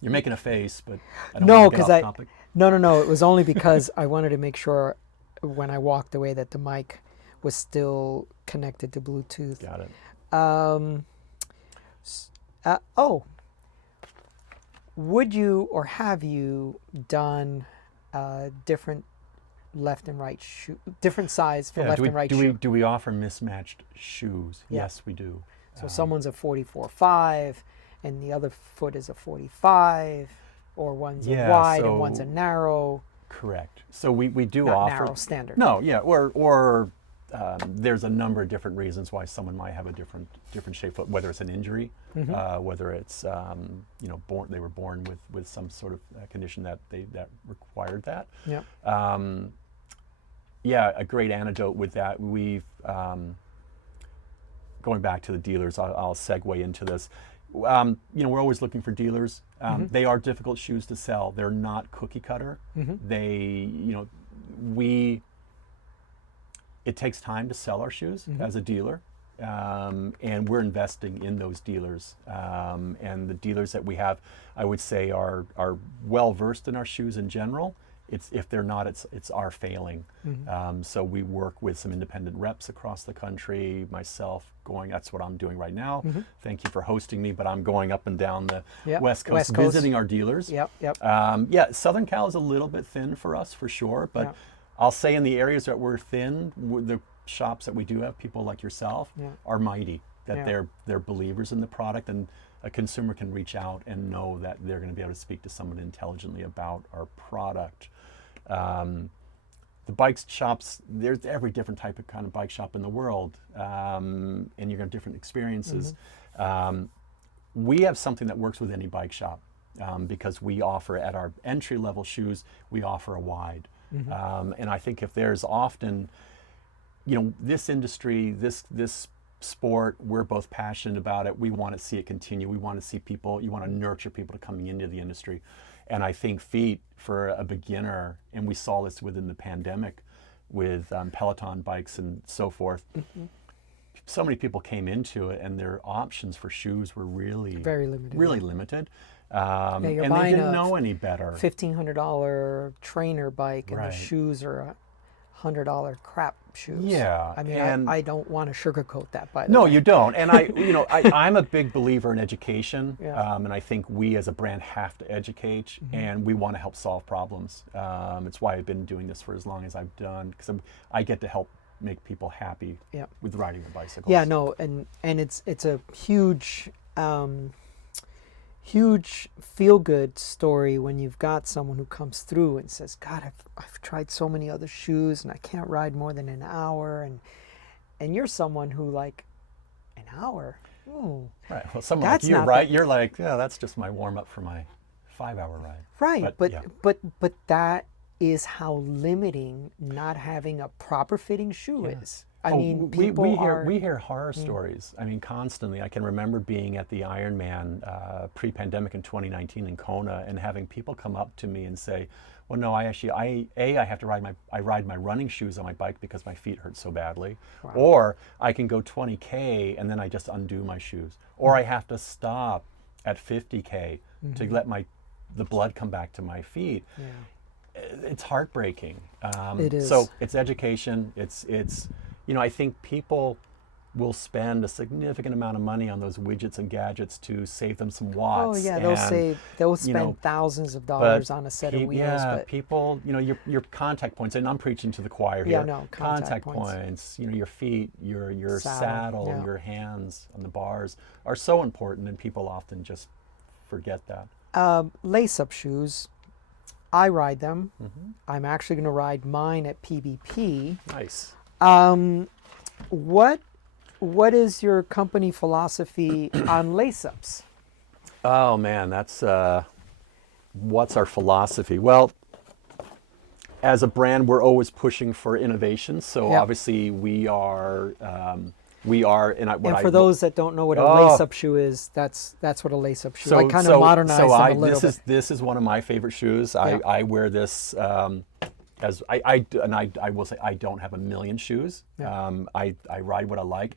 you're making a face, but I don't No, want to because get off topic. no. It was only because I wanted to make sure when I walked away that the mic was still connected to Bluetooth. Got it. Would you or have you done different left and right shoe, different size for left and right shoe? Do we offer mismatched shoes? Yeah. Yes, we do. So someone's a 44.5 and the other foot is a 45, or one's a Yeah, wide so- and one's a narrow, Correct. So we do not offer narrow, standard. No, yeah, or there's a number of different reasons why someone might have a different shape foot, whether it's an injury, whether it's they were born with some sort of condition that required that. Yeah. Yeah, a great antidote with that. We've going back to the dealers. I'll segue into this. We're always looking for dealers. They are difficult shoes to sell. They're not cookie cutter. It takes time to sell our shoes as a dealer, and we're investing in those dealers. And the dealers that we have, I would say, are well versed in our shoes in general. If they're not, it's our failing. So we work with some independent reps across the country. Myself that's what I'm doing right now. Thank you for hosting me, but I'm going up and down the West Coast, visiting our dealers. Yep. Yeah, Southern Cal is a little bit thin for us, for sure, but I'll say in the areas that we're thin, the shops that we do have, people like yourself, are mighty, that they're believers in the product, and a consumer can reach out and know that they're going to be able to speak to someone intelligently about our product. The bike shops, there's every different type of kind of bike shop in the world, and you're going to have different experiences. We have something that works with any bike shop, because we offer, at our entry level shoes, we offer a wide. And I think if there's often, this industry, this sport, we're both passionate about it. We want to see it continue. We want to see people, you want to nurture people to coming into the industry. And I think feet for a beginner, and we saw this within the pandemic with Peloton bikes and so forth. So many people came into it, and their options for shoes were really Very limited. Really limited. you're And they buying didn't a know any better. $1,500 trainer bike, and Right. the shoes are $100 crap shoes. Yeah, I mean, and- I don't want to sugarcoat that, by the No, way. you don't. And I'm a big believer in education, Yeah. and I think we as a brand have to educate, and we want to help solve problems. It's why I've been doing this for as long as I've done, because I get to help make people happy with riding their bicycles. Yeah, no, and it's a huge huge feel-good story when you've got someone who comes through and says, God, I've tried so many other shoes and I can't ride more than an hour, and you're someone who, like, an hour? Ooh. Right. Well, someone That's like you, not right? You're like, yeah, that's just my warm-up for my 5-hour ride. Right, yeah. but that is how limiting not having a proper fitting shoe is. I mean, people we hear horror stories. I mean, constantly. I can remember being at the Ironman pre-pandemic in 2019 in Kona, and having people come up to me and say, "Well, no, I have to ride my running shoes on my bike because my feet hurt so badly, or I can go 20K and then I just undo my shoes, or I have to stop at 50K to let the blood come back to my feet." It's heartbreaking. It is. So it's education. It's I think people will spend a significant amount of money on those widgets and gadgets to save them some watts. Oh yeah, they'll spend thousands of dollars on a set of wheels. Yeah, but people, your contact points, and I'm preaching to the choir here. Yeah, no, contact points. Your feet, your saddle, yeah. your hands on the bars are so important, and people often just forget that. Lace-up shoes, I ride them. I'm actually going to ride mine at PBP. Nice. What is your company philosophy on lace-ups? Oh man, that's what's our philosophy? Well, as a brand, we're always pushing for innovation. So Yep. obviously we are, and And for those that don't know what a Oh. lace-up shoe is, that's what a lace-up shoe. I kind of so modernized them a little bit. this is one of my favorite shoes. Yeah. I wear this as I will say I don't have a million shoes. Yeah. I ride what I like.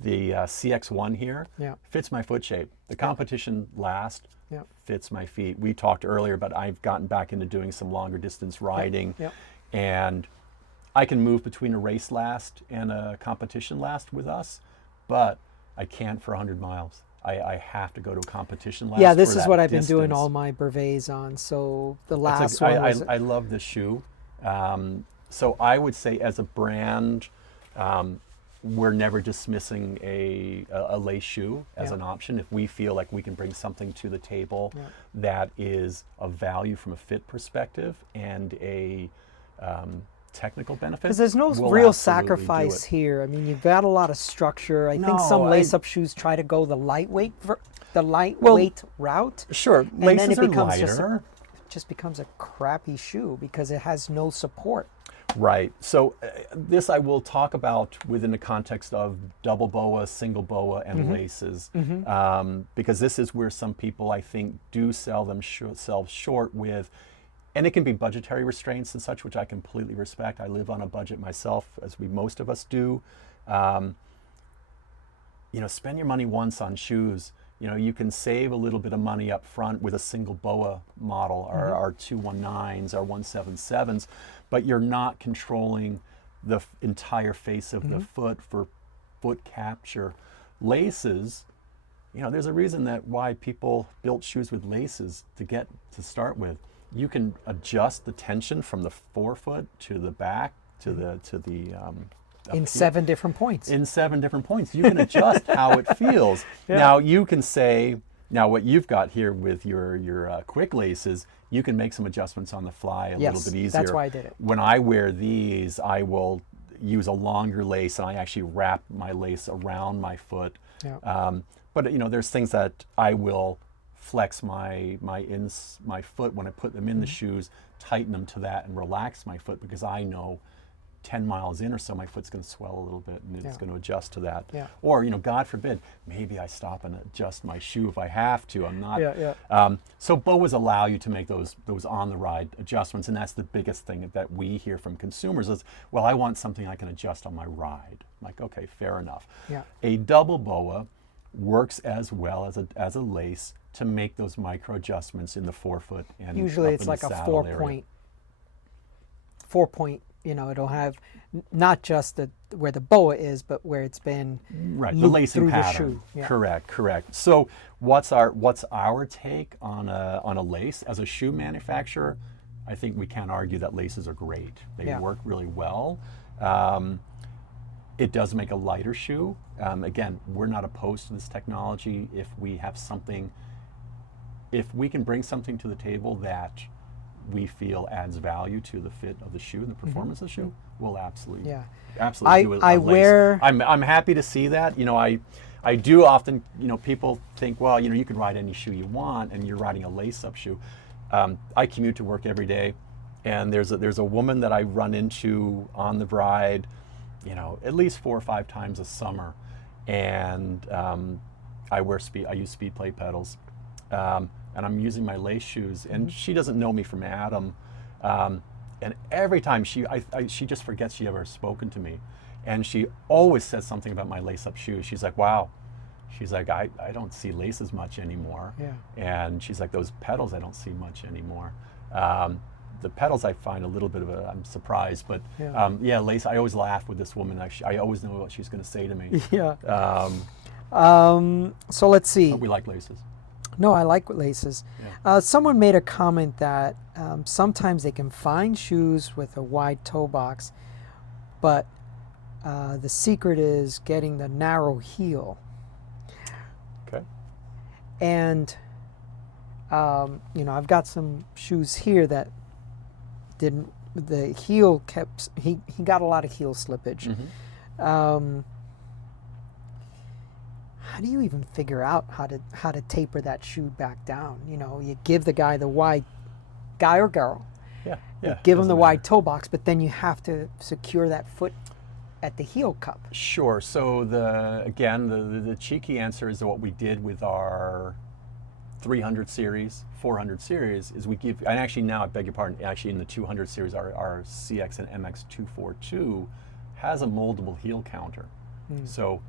The CX1 here Yeah. fits my foot shape. The competition last Yeah. fits my feet. We talked earlier, but I've gotten back into doing some longer distance riding, Yeah. and I can move between a race last and a competition last with us, but I can't for 100 miles. I have to go to a competition last. Yeah, this for is that what I've been doing distance. all my brevets on. So the It's last like- one was I love this shoe. So I would say as a brand, we're never dismissing a lace shoe as Yeah. an option. If we feel like we can bring something to the table Yeah. that is of value from a fit perspective and a technical benefit. because there's no we'll real absolutely do sacrifice it. here. I mean, you've got a lot of structure. I think No, some I- lace-up shoes try to go the lightweight route. Sure, then it laces are becomes just a- lighter. Just becomes a crappy shoe because it has no support. Right. So this I will talk about within the context of double boa, single boa, and laces, because this is where some people I think do sell themselves short with, and it can be budgetary restraints and such, which I completely respect. I live on a budget myself, as most of us do. Spend your money once on shoes. You can save a little bit of money up front with a single boa model, or our 219s, our 177s, but you're not controlling the entire face of the foot for foot capture. Laces, there's a reason that why people built shoes with laces to start with. You can adjust the tension from the forefoot to the back to the up In here. 7 different points. In 7 different points. You can adjust how it feels. Yeah. Now you can say, what you've got here with your quick laces, you can make some adjustments on the fly a Yes, little bit easier. that's why I did it. When I wear these, I will use a longer lace, and I actually wrap my lace around my foot. Yeah. But there's things that I will flex my foot when I put them in the shoes, tighten them to that, and relax my foot, because I know 10 miles in or so, my foot's going to swell a little bit, and it's Yeah. going to adjust to that. Yeah. Or, God forbid, maybe I stop and adjust my shoe if I have to. I'm not. Yeah. So boas allow you to make those on the ride adjustments, and that's the biggest thing that we hear from consumers is, well, I want something I can adjust on my ride. I'm like, okay, fair enough. Yeah. A double boa works as well as a lace to make those micro adjustments in the forefoot and Usually up it's in the like a saddle area. 4-point, it'll have not just where the boa is, but where it's been Right, the looped lacing through the pattern. shoe. Yeah. Correct. So what's our take on a lace as a shoe manufacturer? I think we can't argue that laces are great. They Yeah. work really well. It does make a lighter shoe. Again, we're not opposed to this technology. If we can bring something to the table that we feel adds value to the fit of the shoe and the performance of the shoe, we'll absolutely Yeah. absolutely do it. I a lace. wear- I'm happy to see that. I do often, people think, well, you can ride any shoe you want, and you're riding a lace-up shoe. I commute to work every day, and there's a woman that I run into on the ride, at least 4 or 5 times a summer, and I use speed plate pedals, and I'm using my lace shoes, and she doesn't know me from Adam, and every time she just forgets she ever spoken to me, and she always says something about my lace-up shoes. She's like, wow. She's like, I don't see laces much anymore. Yeah. And she's like, those pedals I don't see much anymore. The pedals I find a little bit of I'm surprised, but Yeah. lace. I always laugh with this woman. I always know what she's going to say to me. Yeah. Um, So let's see. but we like laces. No, I like laces. Yeah. Someone made a comment that sometimes they can find shoes with a wide toe box, but the secret is getting the narrow heel. Okay. And I've got some shoes here that didn't. The heel kept. He got a lot of heel slippage. Mm-hmm. How do you even figure out how to taper that shoe back down? You give the guy the wide, guy or girl, Yeah, You yeah. give them the doesn't wide matter. toe box, but then you have to secure that foot at the heel cup. Sure. So the cheeky answer is what we did with our 300 series, 400 series is we give, and actually now I beg your pardon, actually in the 200 series, our CX and MX 242 has a moldable heel counter. So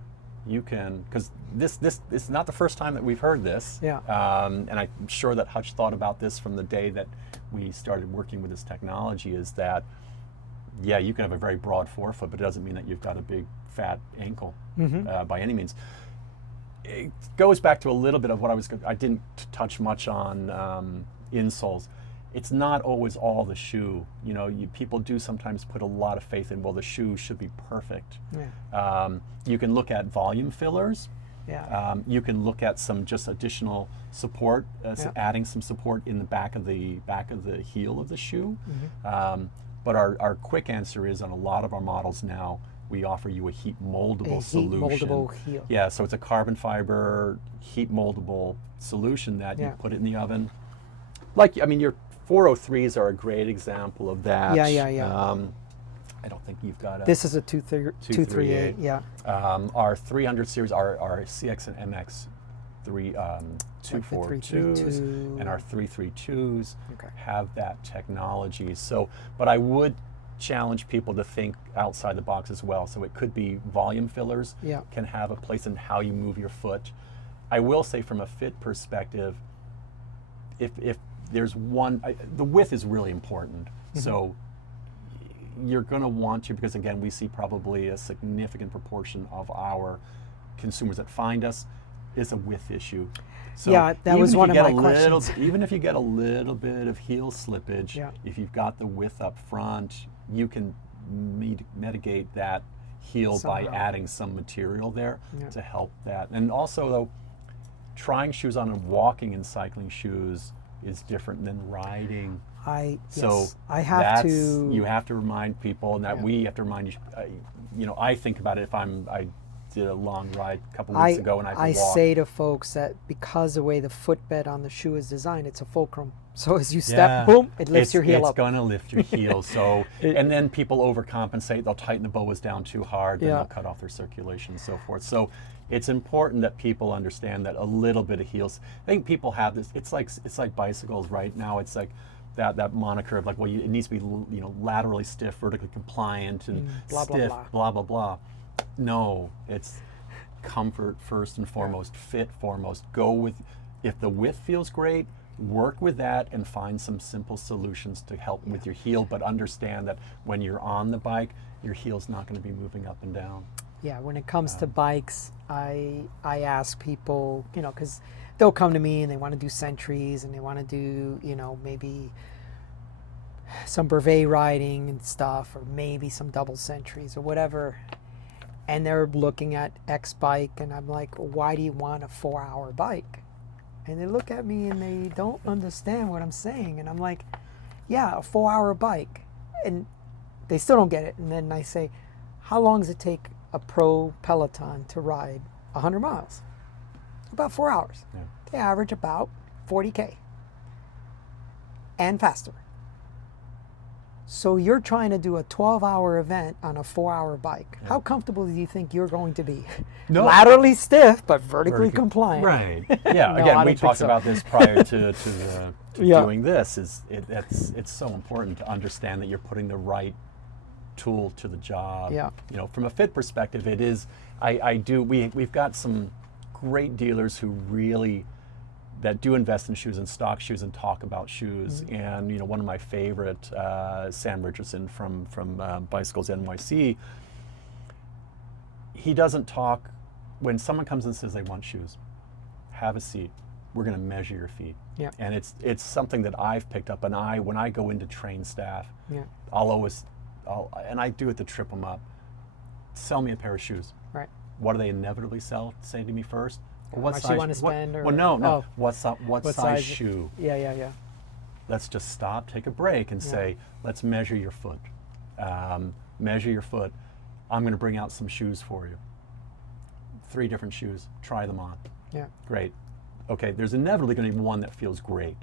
you can, because this is not the first time that we've heard this. Yeah. And I'm sure that Hutch thought about this from the day that we started working with this technology, is that, yeah, you can have a very broad forefoot, but it doesn't mean that you've got a big fat ankle by any means. It goes back to a little bit of what I didn't touch much on insoles. It's not always all the shoe. You know, people do sometimes put a lot of faith in, well, the shoe should be perfect. Yeah. You can look at volume fillers. Yeah. You can look at some just additional support, adding some support in the back of the heel of the shoe. But our quick answer is, on a lot of our models now, we offer you a heat moldable solution. Heat moldable heel. Yeah, so it's a carbon fiber heat moldable solution that Yeah. you put it in the oven. Like, I mean, your 403s are a great example of that. Yeah. I don't think you've got a... This is a 238. Yeah. Our 300 series, our CX and MX 242s and our 332s have that technology. So, but I would challenge people to think outside the box as well. So it could be volume fillers can have a place in how you move your foot. I will say, from a fit perspective, if there's one, the width is really important. So you're going to want to, because again, we see probably a significant proportion of our consumers that find us is a width issue. So yeah, that was one of my questions. Even if you get a little bit of heel slippage, if you've got the width up front, you can mitigate that heel by adding some material there to help that. And also, though, trying shoes on and walking in cycling shoes is different than riding. I have to. You have to remind people, and that we have to remind you. You know, I think about it if I did a long ride a couple weeks ago and I walk. say to folks that because the way the footbed on the shoe is designed, it's a fulcrum. So as you step, boom, it lifts your heel up. It's going to lift your heel. So, and then people overcompensate. They'll tighten the boas down too hard. Then they'll cut off their circulation and so forth. So it's important that people understand that a little bit of heels. I think people have this. It's like bicycles right now. It's like that moniker of like, well, it needs to be, laterally stiff, vertically compliant, and stiff, blah blah blah. No, it's comfort first and foremost, fit foremost. Go with, if the width feels great, work with that and find some simple solutions to help with your heel, but understand that when you're on the bike, your heel's not going to be moving up and down. Yeah, when it comes to bikes, I ask people, because they'll come to me and they want to do centuries and they want to do, maybe some brevet riding and stuff, or maybe some double centuries or whatever. And they're looking at X bike, and I'm like, why do you want a 4-hour bike? And they look at me and they don't understand what I'm saying. And I'm like, yeah, a 4-hour bike. And they still don't get it. And then I say, how long does it take a pro Peloton to ride 100 miles? About 4 hours. Yeah. They average about 40K and faster. So you're trying to do a 12-hour event on a 4-hour bike. Yeah. How comfortable do you think you're going to be? No. Laterally stiff, but vertically compliant. Right. Yeah. No, Again, we talked about this prior to doing this. It's so important to understand that you're putting the right tool to the job. Yeah. From a fit perspective, it is. We've got some great dealers who really that do invest in shoes and stock shoes and talk about shoes. Mm-hmm. And one of my favorite, Sam Richardson from Bicycles NYC, he doesn't talk, when someone comes and says they want shoes, have a seat. We're going to measure your feet. Yeah. And it's something that I've picked up, and when I go in to train staff, and I do it to trip them up, sell me a pair of shoes. Right. What do they inevitably say to me first? What size you want to spend? No. What size shoe? Yeah. Let's just stop, take a break, and say, let's measure your foot. Measure your foot. I'm going to bring out some shoes for you. 3 different shoes. Try them on. Yeah. Great. Okay, there's inevitably going to be one that feels great.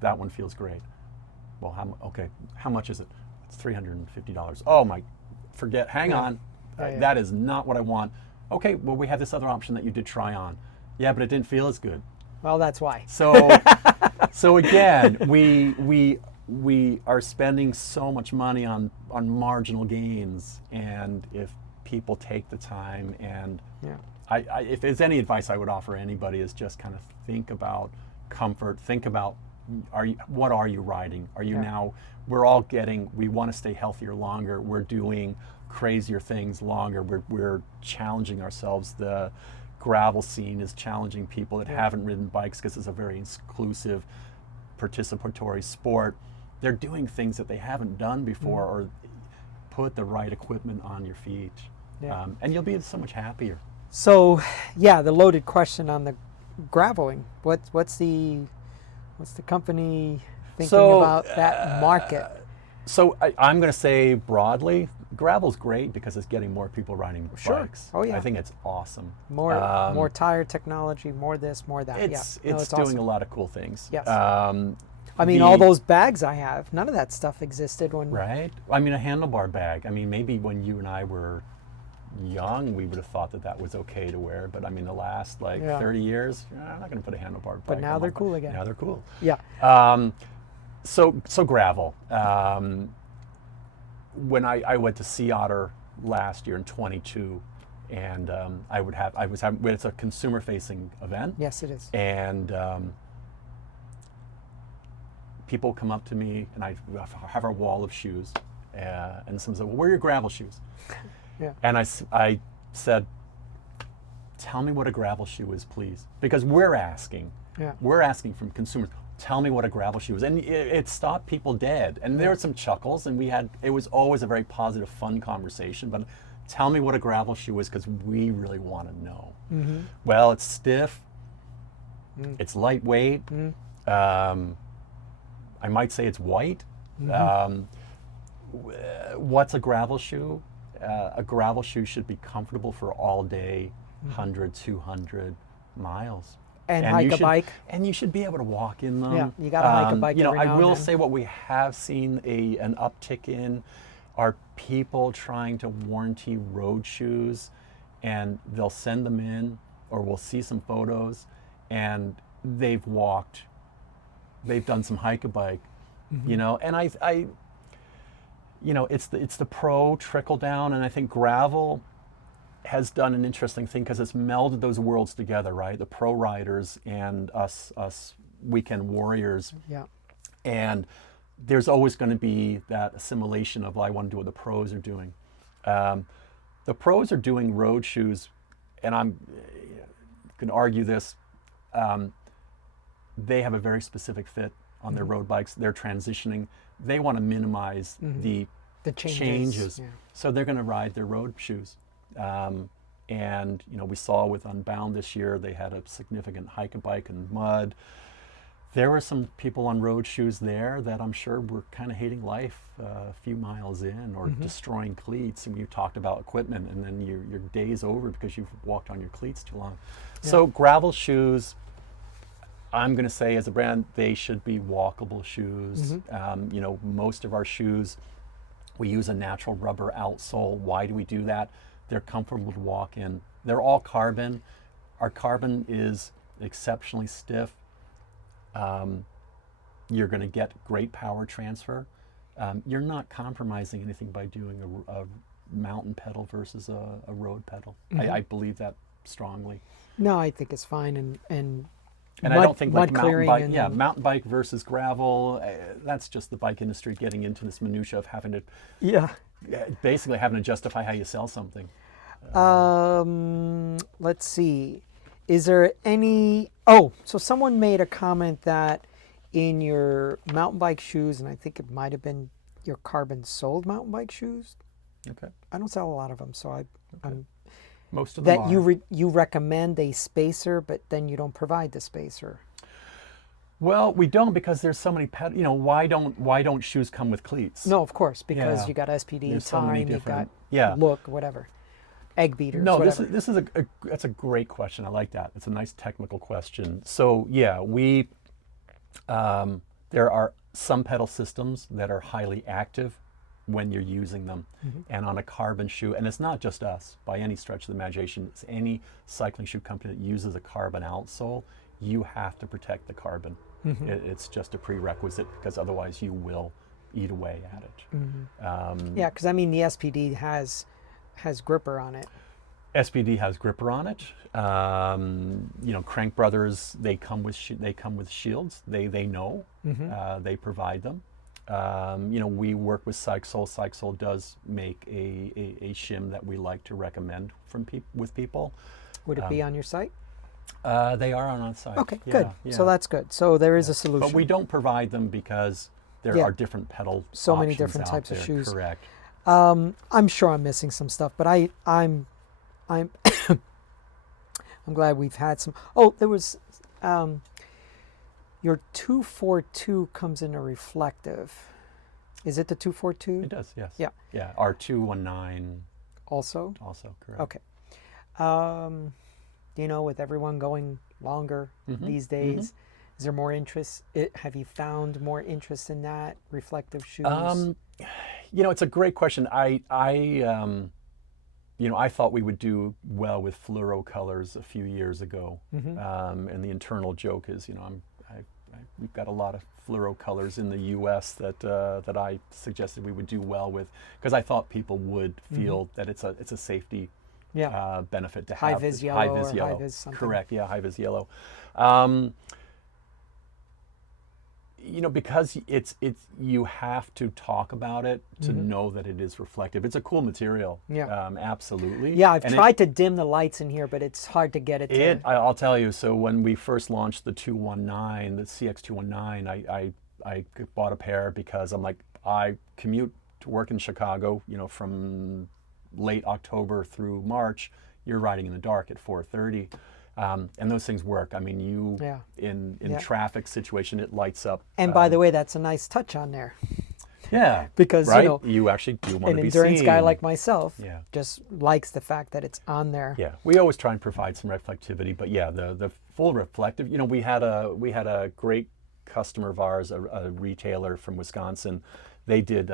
That one feels great. Well, okay, how much is it? It's $350. Oh my, forget, hang on. Yeah. That is not what I want. Okay, well, we have this other option that you did try on. Yeah, but it didn't feel as good. Well, that's why. So, so again, we are spending so much money on marginal gains, and if people take the time and Yeah. if there's any advice I would offer anybody is just kind of think about comfort, think about what are you riding? Are you Yeah. now, we want to stay healthier longer, we're doing crazier things longer, we're challenging ourselves. The gravel scene is challenging people that haven't ridden bikes because it's a very exclusive participatory sport. They're doing things that they haven't done before, or put the right equipment on your feet, and you'll be so much happier. So, yeah, the loaded question on the graveling. What's the company thinking about that market? So I'm going to say broadly, gravel's great because it's getting more people riding bikes. Oh, yeah. I think it's awesome. More tire technology, more this, more that. It's doing awesome. a A lot of cool things. Yes. I mean, all those bags I have, none of that stuff existed when. Right. I mean, a handlebar bag. I mean, maybe when you and I were young, we would have thought that was okay to wear. But I mean, the last 30 years, I'm not going to put a handlebar bag. But now they're cool again. Now they're cool. Yeah. So gravel. When I went to Sea Otter last year in 22, and it's a consumer-facing event. Yes, it is. And people come up to me, and I have a wall of shoes, and someone said, "Well, where are your gravel shoes?" Yeah. And I said, "Tell me what a gravel shoe is, please," because we're asking. Yeah. We're asking from consumers. Tell me what a gravel shoe is, and it stopped people dead. And there were some chuckles, and it was always a very positive, fun conversation. But tell me what a gravel shoe is, because we really want to know. Mm-hmm. Well, it's stiff. It's lightweight. I might say it's white. What's a gravel shoe? A gravel shoe should be comfortable for all day, 100, 200 miles. And hike a bike. And you should be able to walk in them. Yeah, you got to hike a bike every now I and will then. say what we have seen an uptick in are people trying to warranty road shoes, and they'll send them in, or we'll see some photos, and they've done some hike-a-bike, and I it's the pro trickle down, and I think gravel has done an interesting thing because it's melded those worlds together, right? The pro riders and us weekend warriors. Yeah. And there's always going to be that assimilation of, I want to do what the pros are doing. The pros are doing road shoes, and I'm can argue this. They have a very specific fit on their road bikes. They're transitioning. They want to minimize the changes. Yeah. So they're going to ride their road shoes. And we saw with Unbound this year, they had a significant hike and bike and mud. There were some people on road shoes there that I'm sure were kind of hating life a few miles in, or destroying cleats. And you talked about equipment, and then your day's over because you've walked on your cleats too long. Yeah. So gravel shoes, I'm going to say as a brand, they should be walkable shoes. Most of our shoes, we use a natural rubber outsole. Why do we do that? They're comfortable to walk in. They're all carbon. Our carbon is exceptionally stiff. You're going to get great power transfer. You're not compromising anything by doing a mountain pedal versus a road pedal. I believe that strongly. No, I think it's fine, and I don't think like mountain bike, mountain bike versus gravel. That's just the bike industry getting into this minutia of having to, basically having to justify how you sell something. Let's see. Is there any? Oh, so someone made a comment that in your mountain bike shoes, and I think it might have been your carbon soled mountain bike shoes. Okay. I don't sell a lot of them, so I'm. Most of them that you recommend a spacer, but then you don't provide the spacer. Well, we don't, because there's so many why don't shoes come with cleats? No, of course, because you got SPD, there's so many time, you got different- look, whatever, egg beaters. No, whatever. this is that's a great question. I like that. It's a nice technical question. So we there are some pedal systems that are highly active when you're using them. And on a carbon shoe, and it's not just us by any stretch of the imagination, it's any cycling shoe company that uses a carbon outsole, you have to protect the carbon. It's just a prerequisite, because otherwise you will eat away at it. Yeah, because I mean the SPD has gripper on it. SPD has gripper on it. You know, Crank Brothers, they come with shields. They know. They provide them. You know, we work with Psychsole. Psychsole does make a shim that we like to recommend with people. Would it be on your site? They are on our site. Okay, Yeah, good. yeah. So that's good. So there is a solution. But we don't provide them because there are different pedal so many options different out types of there. shoes. Correct. I'm sure I'm missing some stuff, but I'm I'm glad we've had some. Oh, there was your 242 comes in a reflective. Is it the 242? It does, yes. Yeah. Yeah. Our 219 Also? correct. Okay. You know, with everyone going longer these days, is there more interest? Have you found more interest in that reflective shoes? You know, it's a great question. You know, I thought we would do well with fluoro colors a few years ago, and the internal joke is, you know, we've got a lot of fluoro colors in the U.S. that I suggested we would do well with, because I thought people would feel that it's a safety benefit to have high-vis yellow high-vis or yellow. high-vis something. Correct. Yeah, high-vis yellow. You know, because it's you have to talk about it to know that it is reflective. It's a cool material. Yeah. Absolutely. Yeah, I've tried to dim the lights in here, but it's hard to get it to. I'll tell you. So when we first launched the 219, the CX219, I bought a pair because I'm like, I commute to work in Chicago. You know, from late October through March, you're riding in the dark at 4:30. And those things work. I mean, in traffic situation, it lights up. And by the way, that's a nice touch on there. Yeah, because right? you know, you actually do want an to be seen. endurance guy like myself Yeah. just likes the fact that it's on there. Yeah, we always try and provide some reflectivity, but yeah, the full reflective. You know, we had a great customer of ours, a retailer from Wisconsin. They did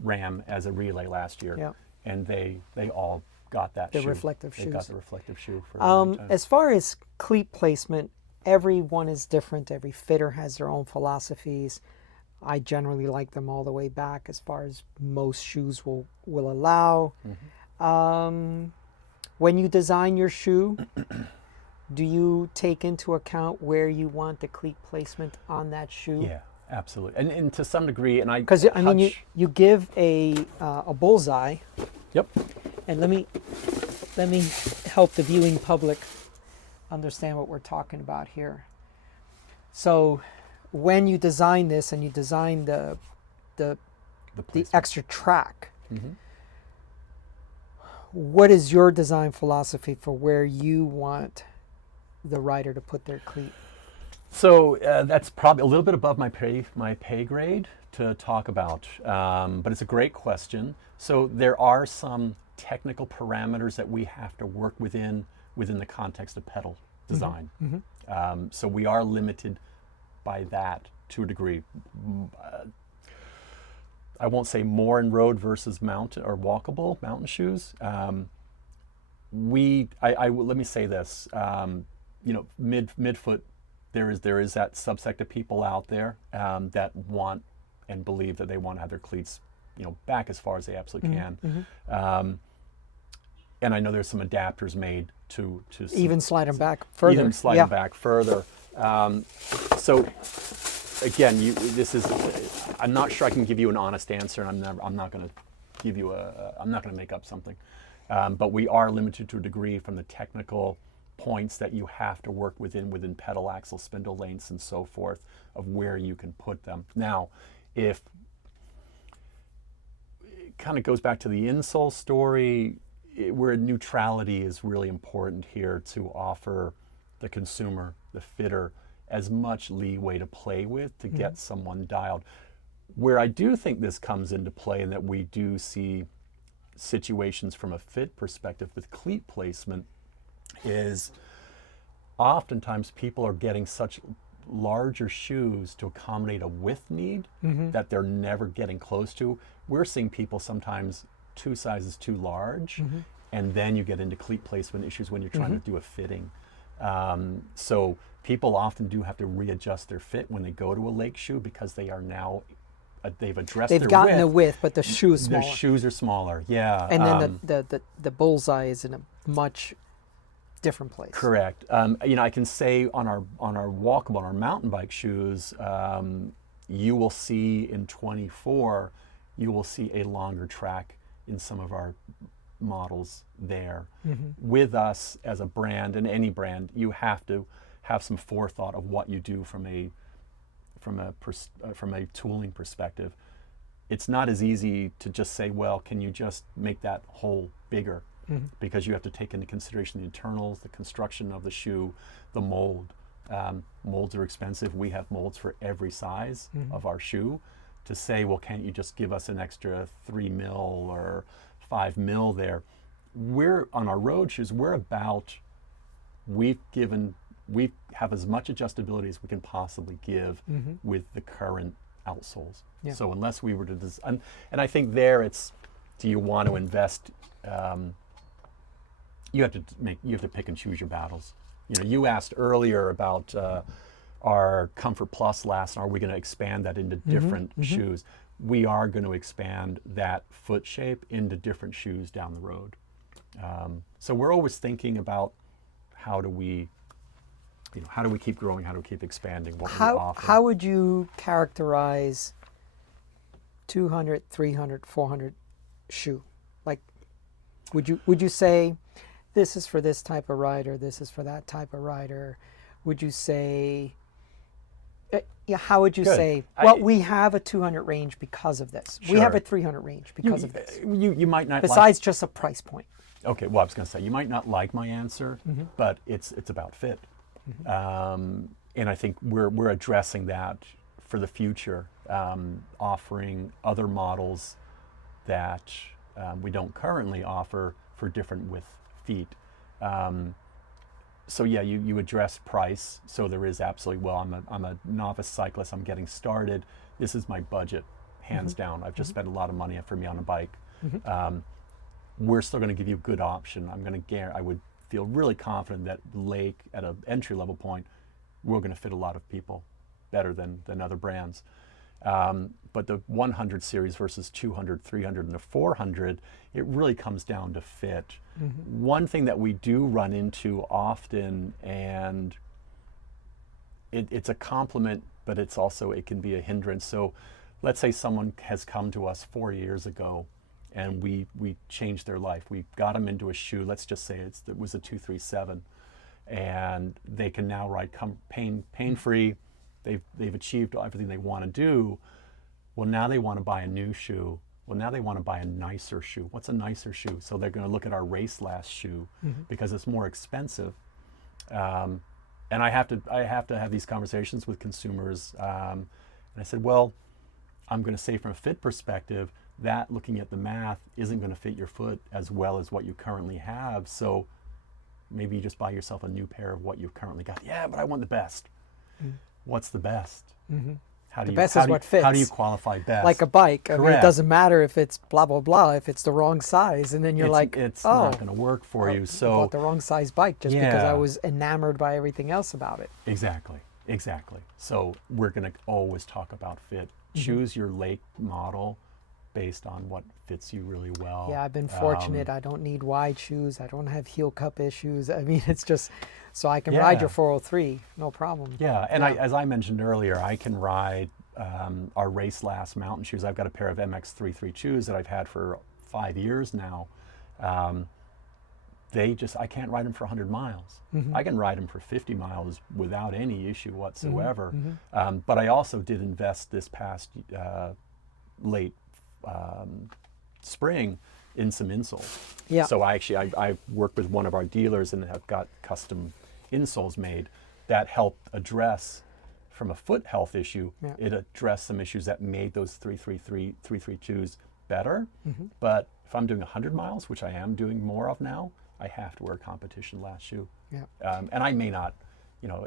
RAM as a relay last year, and they all got that shoe. Reflective shoes. They got the reflective shoe for a long time. As far as cleat placement, everyone is different. Every fitter has their own philosophies. I generally like them all the way back, as far as most shoes will allow. When you design your shoe, do you take into account where you want the cleat placement on that shoe? Yeah, absolutely, and to some degree, and because I mean, you give a bullseye. Yep. And let me help the viewing public understand what we're talking about here. So, when you design this and you design the extra track, what is your design philosophy for where you want the rider to put their cleat? So that's probably a little bit above my pay grade to talk about, but it's a great question. So there are some technical parameters that we have to work within the context of pedal design. So we are limited by that to a degree. I won't say more in road versus mountain or walkable mountain shoes. Let me say this. You know, midfoot, there is that subsect of people out there that want and believe that they want to have their cleats, you know, back as far as they absolutely can. And I know there's some adapters made to even slide them back further. Even slide them back further. So again, I'm not sure I can give you an honest answer, and I'm not going to give you I'm not going to make up something. But we are limited to a degree from the technical points that you have to work within pedal axle, spindle lengths, and so forth, of where you can put them. Now, if it kind of goes back to the insole story, where neutrality is really important here to offer the consumer, the fitter, as much leeway to play with to get someone dialed. Where I do think this comes into play, and that we do see situations from a fit perspective with cleat placement, is oftentimes people are getting such larger shoes to accommodate a width need that they're never getting close to. We're seeing people sometimes 2 sizes too large, and then you get into cleat placement issues when you're trying to do a fitting. So people often do have to readjust their fit when they go to a lake shoe because they are now, they've addressed They've their gotten the width. width, but the shoe is Their smaller. shoes are smaller, yeah. And then the bullseye is in a much different place. Correct. I can say on our walkable, on our mountain bike shoes, you will see in 24, you will see a longer track in some of our models there. With us as a brand, and any brand, you have to have some forethought of what you do from a tooling perspective. It's not as easy to just say, well, can you just make that hole bigger? Because you have to take into consideration the internals, the construction of the shoe, the mold. Molds are expensive. We have molds for every size of our shoe. To say, well, can't you just give us an extra 3 mil or 5 mil there? We're on our road shoes, we have as much adjustability as we can possibly give with the current outsoles. Yeah. So unless we were to design, and I think there it's, do you want to invest? You have to pick and choose your battles. You asked earlier about our Comfort Plus last, and are we going to expand that into different shoes? We are going to expand that foot shape into different shoes down the road. So we're always thinking about how do we keep growing, how do we keep expanding what we offer. How would you characterize 200, 300, 400 shoe? Like, would you say this is for this type of rider, this is for that type of rider? Would you say, how would you say, well, we have a 200 range because of this. We have a 300 range because of this. You might not Besides just a price point. Okay, well, I was going to say, you might not like my answer, but it's about fit. And I think we're addressing that for the future, offering other models that we don't currently offer for different width feet. So yeah, you address price. So there is absolutely, well, I'm a novice cyclist, I'm getting started. This is my budget, hands down. I've just spent a lot of money for me on a bike. We're still going to give you a good option. I would feel really confident that Lake, at an entry level point, we're going to fit a lot of people better than other brands. But the 100 series versus 200, 300, and the 400, it really comes down to fit. One thing that we do run into often, and it's a compliment, but it can be a hindrance. So let's say someone has come to us 4 years ago, and we changed their life. We got them into a shoe, let's just say it was a 237, and they can now ride pain-free. They've achieved everything they want to do. Well, now they want to buy a new shoe. Well, now they want to buy a nicer shoe. What's a nicer shoe? So they're going to look at our race last shoe because it's more expensive. And I have to have these conversations with consumers. And I said, well, I'm going to say from a fit perspective, that looking at the math isn't going to fit your foot as well as what you currently have. So maybe you just buy yourself a new pair of what you've currently got. Yeah, but I want the best. What's the best? The best is what fits. How do you qualify best? Like a bike. I mean, it Correct. doesn't matter if it's blah, blah, blah, if it's the wrong size. And then you're it's not going to work for you. I So bought the wrong size bike just because I Yeah. was enamored by everything else about it. Exactly. So we're going to always talk about fit. Choose your Lake model based on what fits you really well. Yeah, I've been fortunate. I don't need wide shoes. I don't have heel cup issues. I mean, it's just so I can ride your 403, no problem. Yeah, and as I mentioned earlier, I can ride our Race Last mountain shoes. I've got a pair of MX33 shoes that I've had for 5 years now. I can't ride them for 100 miles. I can ride them for 50 miles without any issue whatsoever. But I also did invest this past late spring in some insoles. Yeah. So I worked with one of our dealers and have got custom insoles made that helped address, from a foot health issue, it addressed some issues that made those 332s better. But if I'm doing 100 miles, which I am doing more of now, I have to wear a competition last shoe. Yeah. And I may not,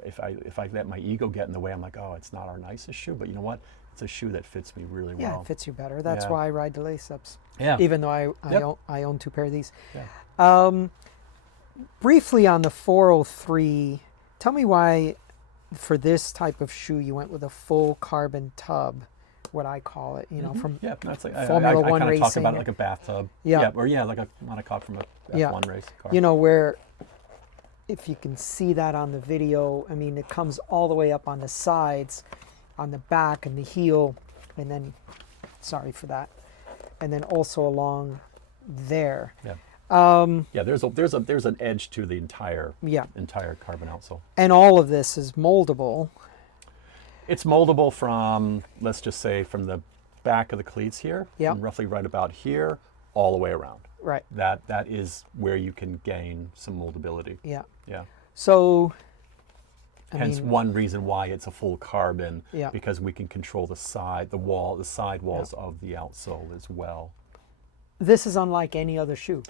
if I let my ego get in the way, I'm like, oh, it's not our nicest shoe, but you know what? It's a shoe that fits me really Yeah, well. it fits you better. That's Yeah. why I ride the laceups. Yeah. Even though Yep. I own two pair of these. Yeah. Briefly on the 403, tell me why for this type of shoe you went with a full carbon tub, what I call it, from Yeah, that's like Formula I One kind of talk racing. about it like a bathtub. Yeah. Or like a monocoque from a Yeah. F1 race car. Where if you can see that on the video, I mean, it comes all the way up on the sides, on the back and the heel, and then, sorry for that, and then also along there. Yeah. Yeah, there's an edge to the entire carbon outsole. And all of this is moldable. It's moldable from, let's just say, from the back of the cleats here, Yeah. and roughly right about here, all the way around. Right. That is where you can gain some moldability. Yeah. Yeah. So, Hence one reason why it's a full carbon, Yeah. because we can control the side walls of the outsole as well. this is unlike any other shoe.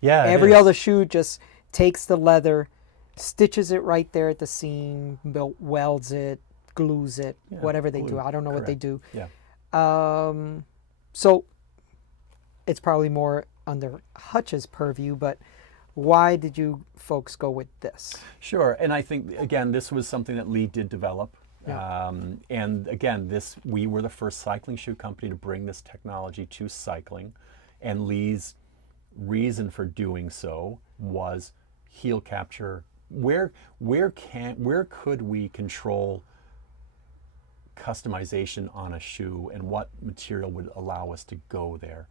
Yeah. Every other shoe just takes the leather, stitches it right there at the seam, welds it, glues it, Yeah, whatever they do. glue, I don't know what they correct. do. Yeah. So it's probably more under Hutch's purview, but why did you folks go with this? Sure, and I think again this was something that Lee did develop, Yeah. and again we were the first cycling shoe company to bring this technology to cycling, and Lee's reason for doing so was heel capture. Where could we control customization on a shoe, and what material would allow us to go there?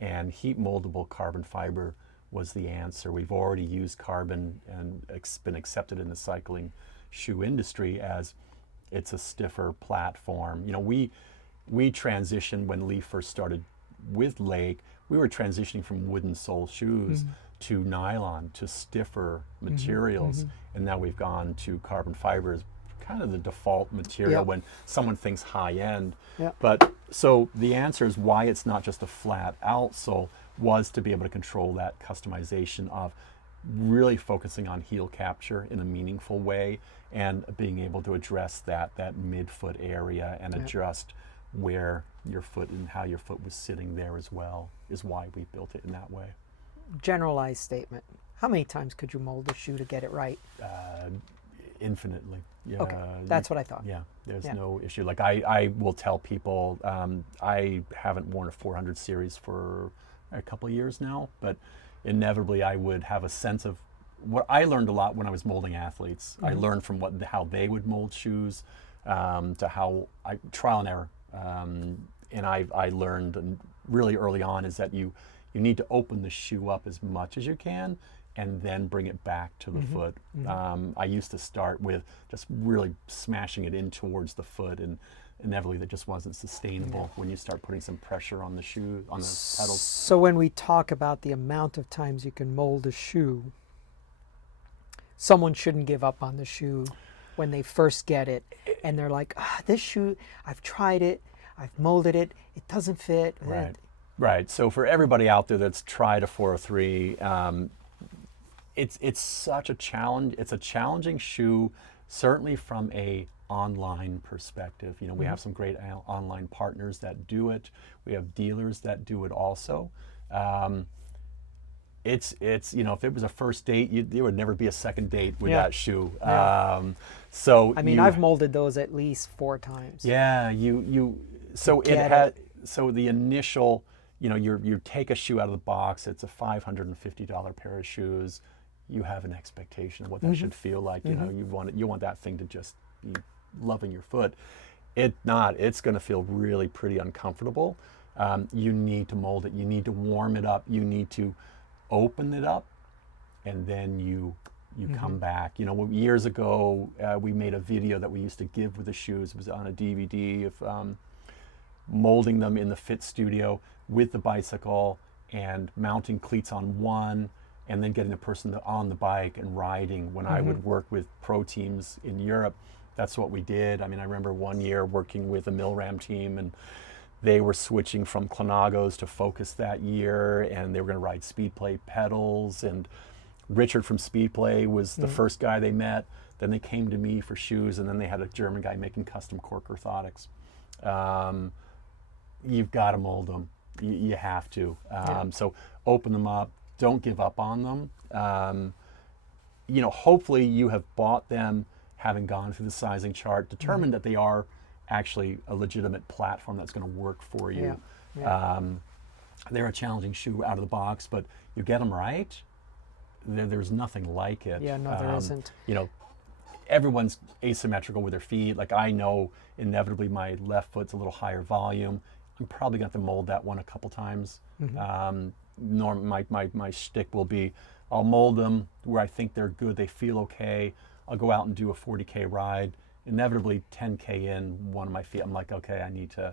And heat moldable carbon fiber was the answer. We've already used carbon, and it's been accepted in the cycling shoe industry as it's a stiffer platform. We transitioned when Lee first started with Lake. We were transitioning from wooden sole shoes to nylon, to stiffer materials, and now we've gone to carbon fiber as kind of the default material Yep. when someone thinks high end. Yep. But so the answer is why it's not just a flat outsole was to be able to control that customization of really focusing on heel capture in a meaningful way, and being able to address that midfoot area and Yep. adjust where your foot and how your foot was sitting there as well, is why we built it in that way. Generalized statement. How many times could you mold a shoe to get it right? Infinitely. Yeah. Okay, that's what I thought. Yeah, there's Yeah. no issue. Like I will tell people, I haven't worn a 400 series for a couple of years now, but inevitably I would have a sense of what I learned a lot when I was molding athletes. I learned from how they would mold shoes, to how trial and error. And I learned really early on is that you need to open the shoe up as much as you can, and then bring it back to the foot. I used to start with just really smashing it in towards the foot, and inevitably that just wasn't sustainable when you start putting some pressure on the shoe, on the pedals. So when we talk about the amount of times you can mold a shoe, someone shouldn't give up on the shoe when they first get it and they're like, this shoe, I've tried it, I've molded it, it doesn't fit. Right. So for everybody out there that's tried a 403, it's such a challenge. It's a challenging shoe, certainly from a online perspective. We have some great online partners that do it. We have dealers that do it also. It's if it was a first date, there would never be a second date with that shoe. Yeah. So I mean, I've molded those at least 4 times. Yeah, so so the initial, you take a shoe out of the box. It's a $550 pair of shoes. You have an expectation of what that should feel like. You want that thing to just be loving your foot. It's going to feel really pretty uncomfortable. You need to mold it. You need to warm it up. You need to open it up, and then you come back. Years ago, we made a video that we used to give with the shoes. It was on a DVD of molding them in the Fit Studio with the bicycle, and mounting cleats on one, and then getting the person on the bike and riding. When I would work with pro teams in Europe, that's what we did. I mean, I remember one year working with a Milram team, and they were switching from Clonagos to Focus that year, and they were going to ride speed plate pedals, and Richard from Speedplay was the first guy they met. Then they came to me for shoes, and then they had a German guy making custom cork orthotics. You've got to mold them. You have to. So open them up. Don't give up on them. Hopefully you have bought them, having gone through the sizing chart, determined that they are actually a legitimate platform that's going to work for you. They're a challenging shoe out of the box, but you get them right, there's nothing like it. Yeah, no, there isn't. Everyone's asymmetrical with their feet. Like, I know inevitably my left foot's a little higher volume. I'm probably going to have to mold that one a couple times. My shtick will be, I'll mold them where I think they're good, they feel okay. I'll go out and do a 40K ride. Inevitably 10K in, one of my feet, I'm like, okay, I need to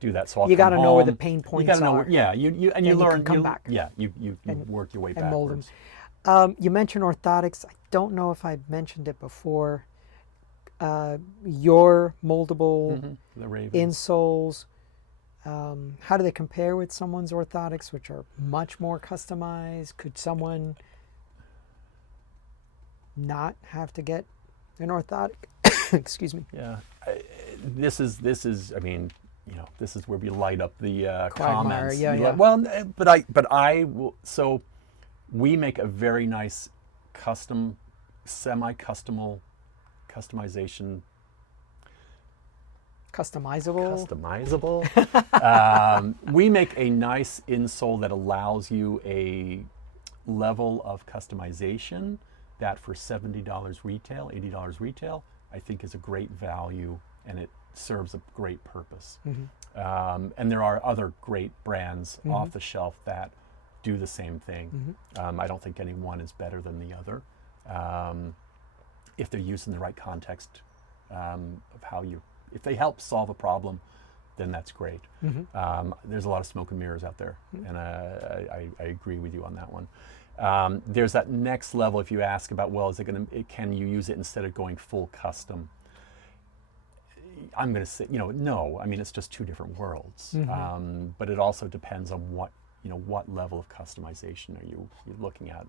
do that. So you got to know where the pain points you gotta know are. You learn. Come back. Yeah, you work your way and mold them. backwards. You mentioned orthotics. I don't know if I mentioned it before. Your moldable The REV. insoles, how do they compare with someone's orthotics, which are much more customized? Could someone not have to get an orthotic? Excuse me. Yeah, this is. I mean, this is where we light up the Quagmire, comments. yeah. Well, but I will. So we make a very nice customization. Customizable. We make a nice insole that allows you a level of customization that for $70 retail, $80 retail, I think is a great value, and it serves a great purpose. And there are other great brands off the shelf that do the same thing. I don't think any one is better than the other. If they're used in the right context of if they help solve a problem, then that's great. There's a lot of smoke and mirrors out there, and I agree with you on that one. There's that next level. If you ask about, well, can you use it instead of going full custom? I'm going to say, no. I mean, it's just two different worlds. But it also depends on what level of customization are you're looking at.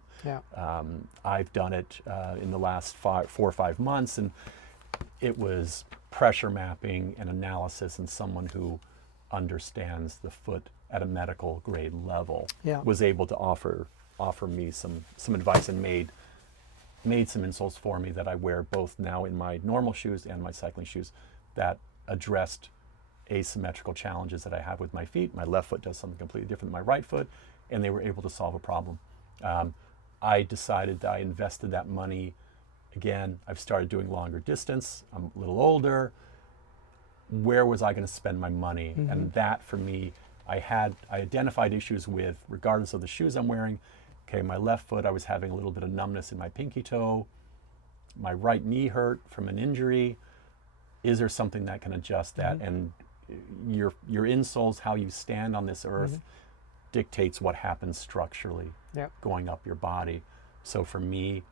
I've done it in the last 4 or 5 months, and it was pressure mapping and analysis, and someone who understands the foot at a medical grade level was able to offer me some advice, and made some insoles for me that I wear both now in my normal shoes and my cycling shoes that addressed asymmetrical challenges that I have with my feet. My left foot does something completely different than my right foot, and they were able to solve a problem. I decided that I invested that money. Again, I've started doing longer distance. I'm a little older. Where was I going to spend my money? And that, for me, I identified issues with, regardless of the shoes I'm wearing. Okay, my left foot, I was having a little bit of numbness in my pinky toe. My right knee hurt from an injury. Is there something that can adjust that? And your insoles, how you stand on this earth, dictates what happens structurally going up your body. So for me,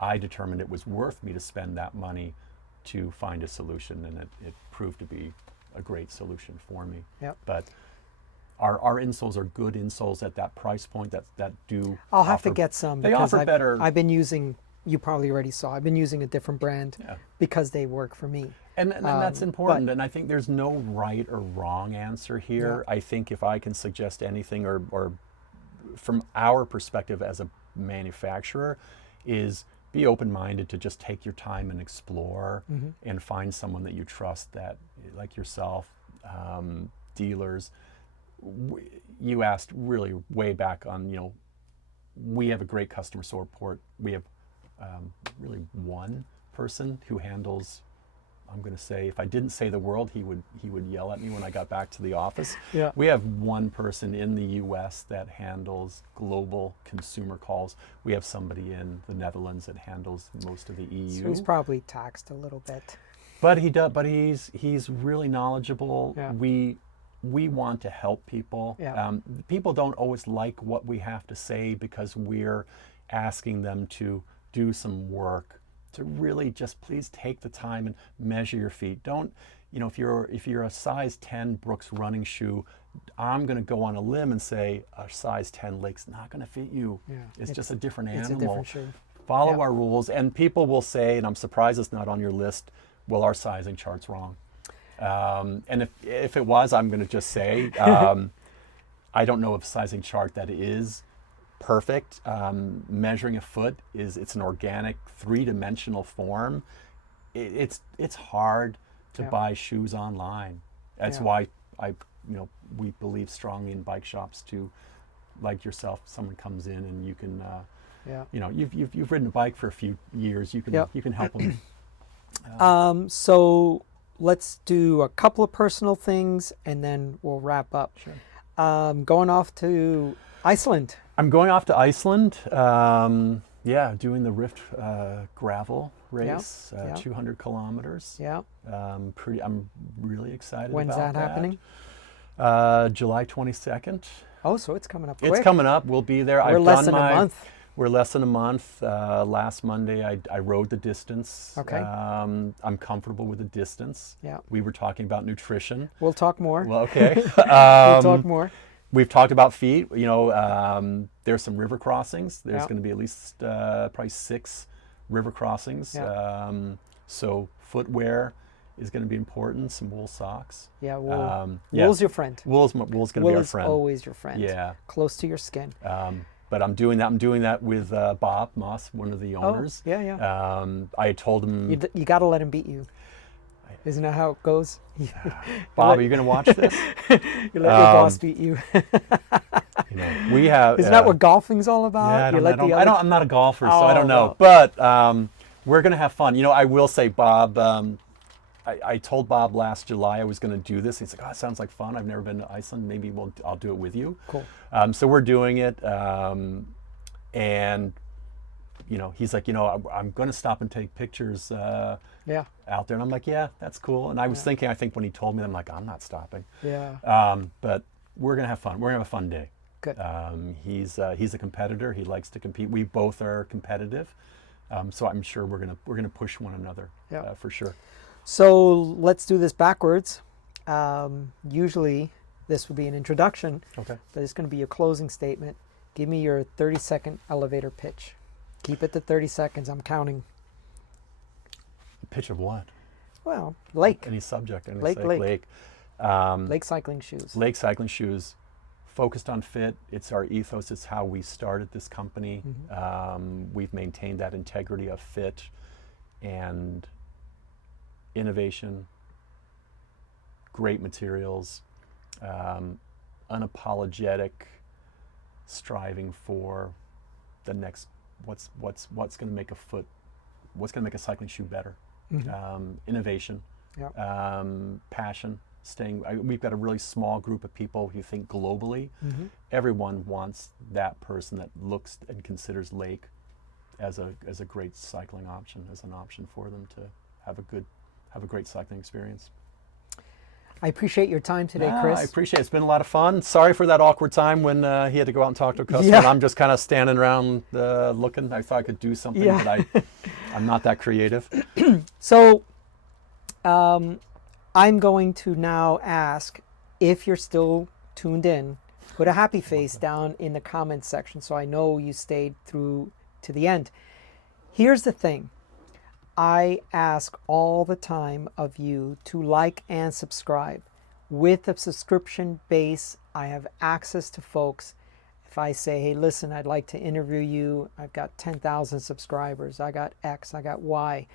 I determined it was worth me to spend that money to find a solution, and it proved to be a great solution for me. But our insoles are good insoles at that price point that do I'll have to get some. They offer better. I've been using, you probably already saw, I've been using a different brand because they work for me. And that's important, and I think there's no right or wrong answer here. I think if I can suggest anything, or from our perspective as a manufacturer, is be open-minded to just take your time and explore, and find someone that you trust, that, like yourself, dealers. You asked really way back on, we have a great customer support. We have really one person who handles, I'm going to say, if I didn't say the world, he would yell at me when I got back to the office. We have one person in the US that handles global consumer calls. We have somebody in the Netherlands that handles most of the EU. So he's probably taxed a little bit. But he does. But he's really knowledgeable. We want to help people. People don't always like what we have to say, because we're asking them to do some work, to really just please take the time and measure your feet. Don't, if you're a size 10 Brooks running shoe, I'm going to go on a limb and say a size 10 lake's not going to fit you. Yeah, It's just a different It's animal. a different shoe. Follow Yeah. our rules, and people will say, and I'm surprised it's not on your list, well, our sizing chart's wrong. And if it was, I'm going to just say, I don't know of a sizing chart that is perfect. Measuring a foot it's an organic, three-dimensional form. It's hard to Yeah. buy shoes online. That's Yeah. why we believe strongly in bike shops too. Like yourself, someone comes in and you can, Yeah. you've ridden a bike for a few years. You can Yep. you can help them. So let's do a couple of personal things and then we'll wrap up. Sure. Going off to Iceland. I'm going off to Iceland. Doing the Rift gravel race, yeah. 200 kilometers. Yeah. I'm really excited When's about that happening? July 22nd. Oh, so it's coming up quick. It's coming up. We'll be there. We're less than a month. We're less than a month. Last Monday, I rode the distance. Okay. I'm comfortable with the distance. Yeah. We were talking about nutrition. We'll talk more. Well, okay. We'll talk more. We've talked about feet. There's some river crossings. There's Yeah. going to be at least probably 6 river crossings. Yeah. So footwear is going to be important. Some wool socks. Yeah, wool. Yeah. Wool's your friend. Wool's going to be Wool our is friend. always your friend. Yeah. Close to your skin. But I'm doing that. I'm doing that with Bob Moss, one of the owners. Oh, yeah. I told him, You got to let him beat you. Isn't that how it goes? Bob, are you going to watch this? You let your boss beat you. We have. Isn't that what golfing's all about? Yeah, I'm not a golfer, so I Oh, don't know. well. But we're going to have fun. I will say, Bob. I told Bob last July I was going to do this. He's like, "Oh, it sounds like fun. I've never been to Iceland. Maybe I'll do it with you." Cool. So we're doing it, and he's like, I'm going to stop and take pictures. Yeah. Out there, and I'm like, yeah, that's cool. And I was thinking, I think when he told me, I'm like, I'm not stopping. Yeah. But we're gonna have fun. We're gonna have a fun day. Good. He's a competitor. He likes to compete. We both are competitive, so I'm sure we're gonna push one another. Yeah. For sure. So let's do this backwards. Usually this would be an introduction, Okay. but it's going to be your closing statement. Give me your 30-second elevator pitch. Keep it to 30 seconds. I'm counting. Pitch of what? Well, lake. Any subject? Any Lake. Lake Cycling shoes. Lake cycling shoes. Focused on fit. It's our ethos. It's how we started this company. We've maintained that integrity of fit and innovation, great materials, unapologetic striving for the next, what's going to make a cycling shoe better. Innovation, passion, we've got a really small group of people who think globally. Everyone wants that person that looks and considers Lake as a great cycling option, as an option for them to have a great cycling experience. I appreciate your time today, Chris. I appreciate it. It's been a lot of fun. Sorry for that awkward time when he had to go out and talk to a customer. Yeah. And I'm just kind of standing around looking. I thought I could do something, but I'm not that creative. So I'm going to now ask, if you're still tuned in, put a happy face down in the comments section so I know you stayed through to the end. Here's the thing. I ask all the time of you to like and subscribe. With a subscription base, I have access to folks. If I say, hey, listen, I'd like to interview you. I've got 10,000 subscribers. I got X, I got Y.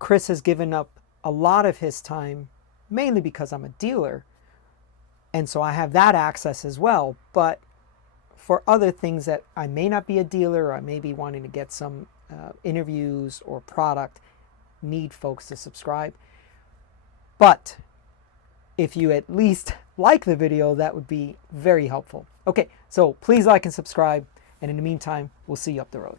Chris has given up a lot of his time, mainly because I'm a dealer. And so I have that access as well. But for other things that I may not be a dealer, or I may be wanting to get some interviews or product, need folks to subscribe. But if you at least like the video, that would be very helpful. Okay, so please like and subscribe. And in the meantime, we'll see you up the road.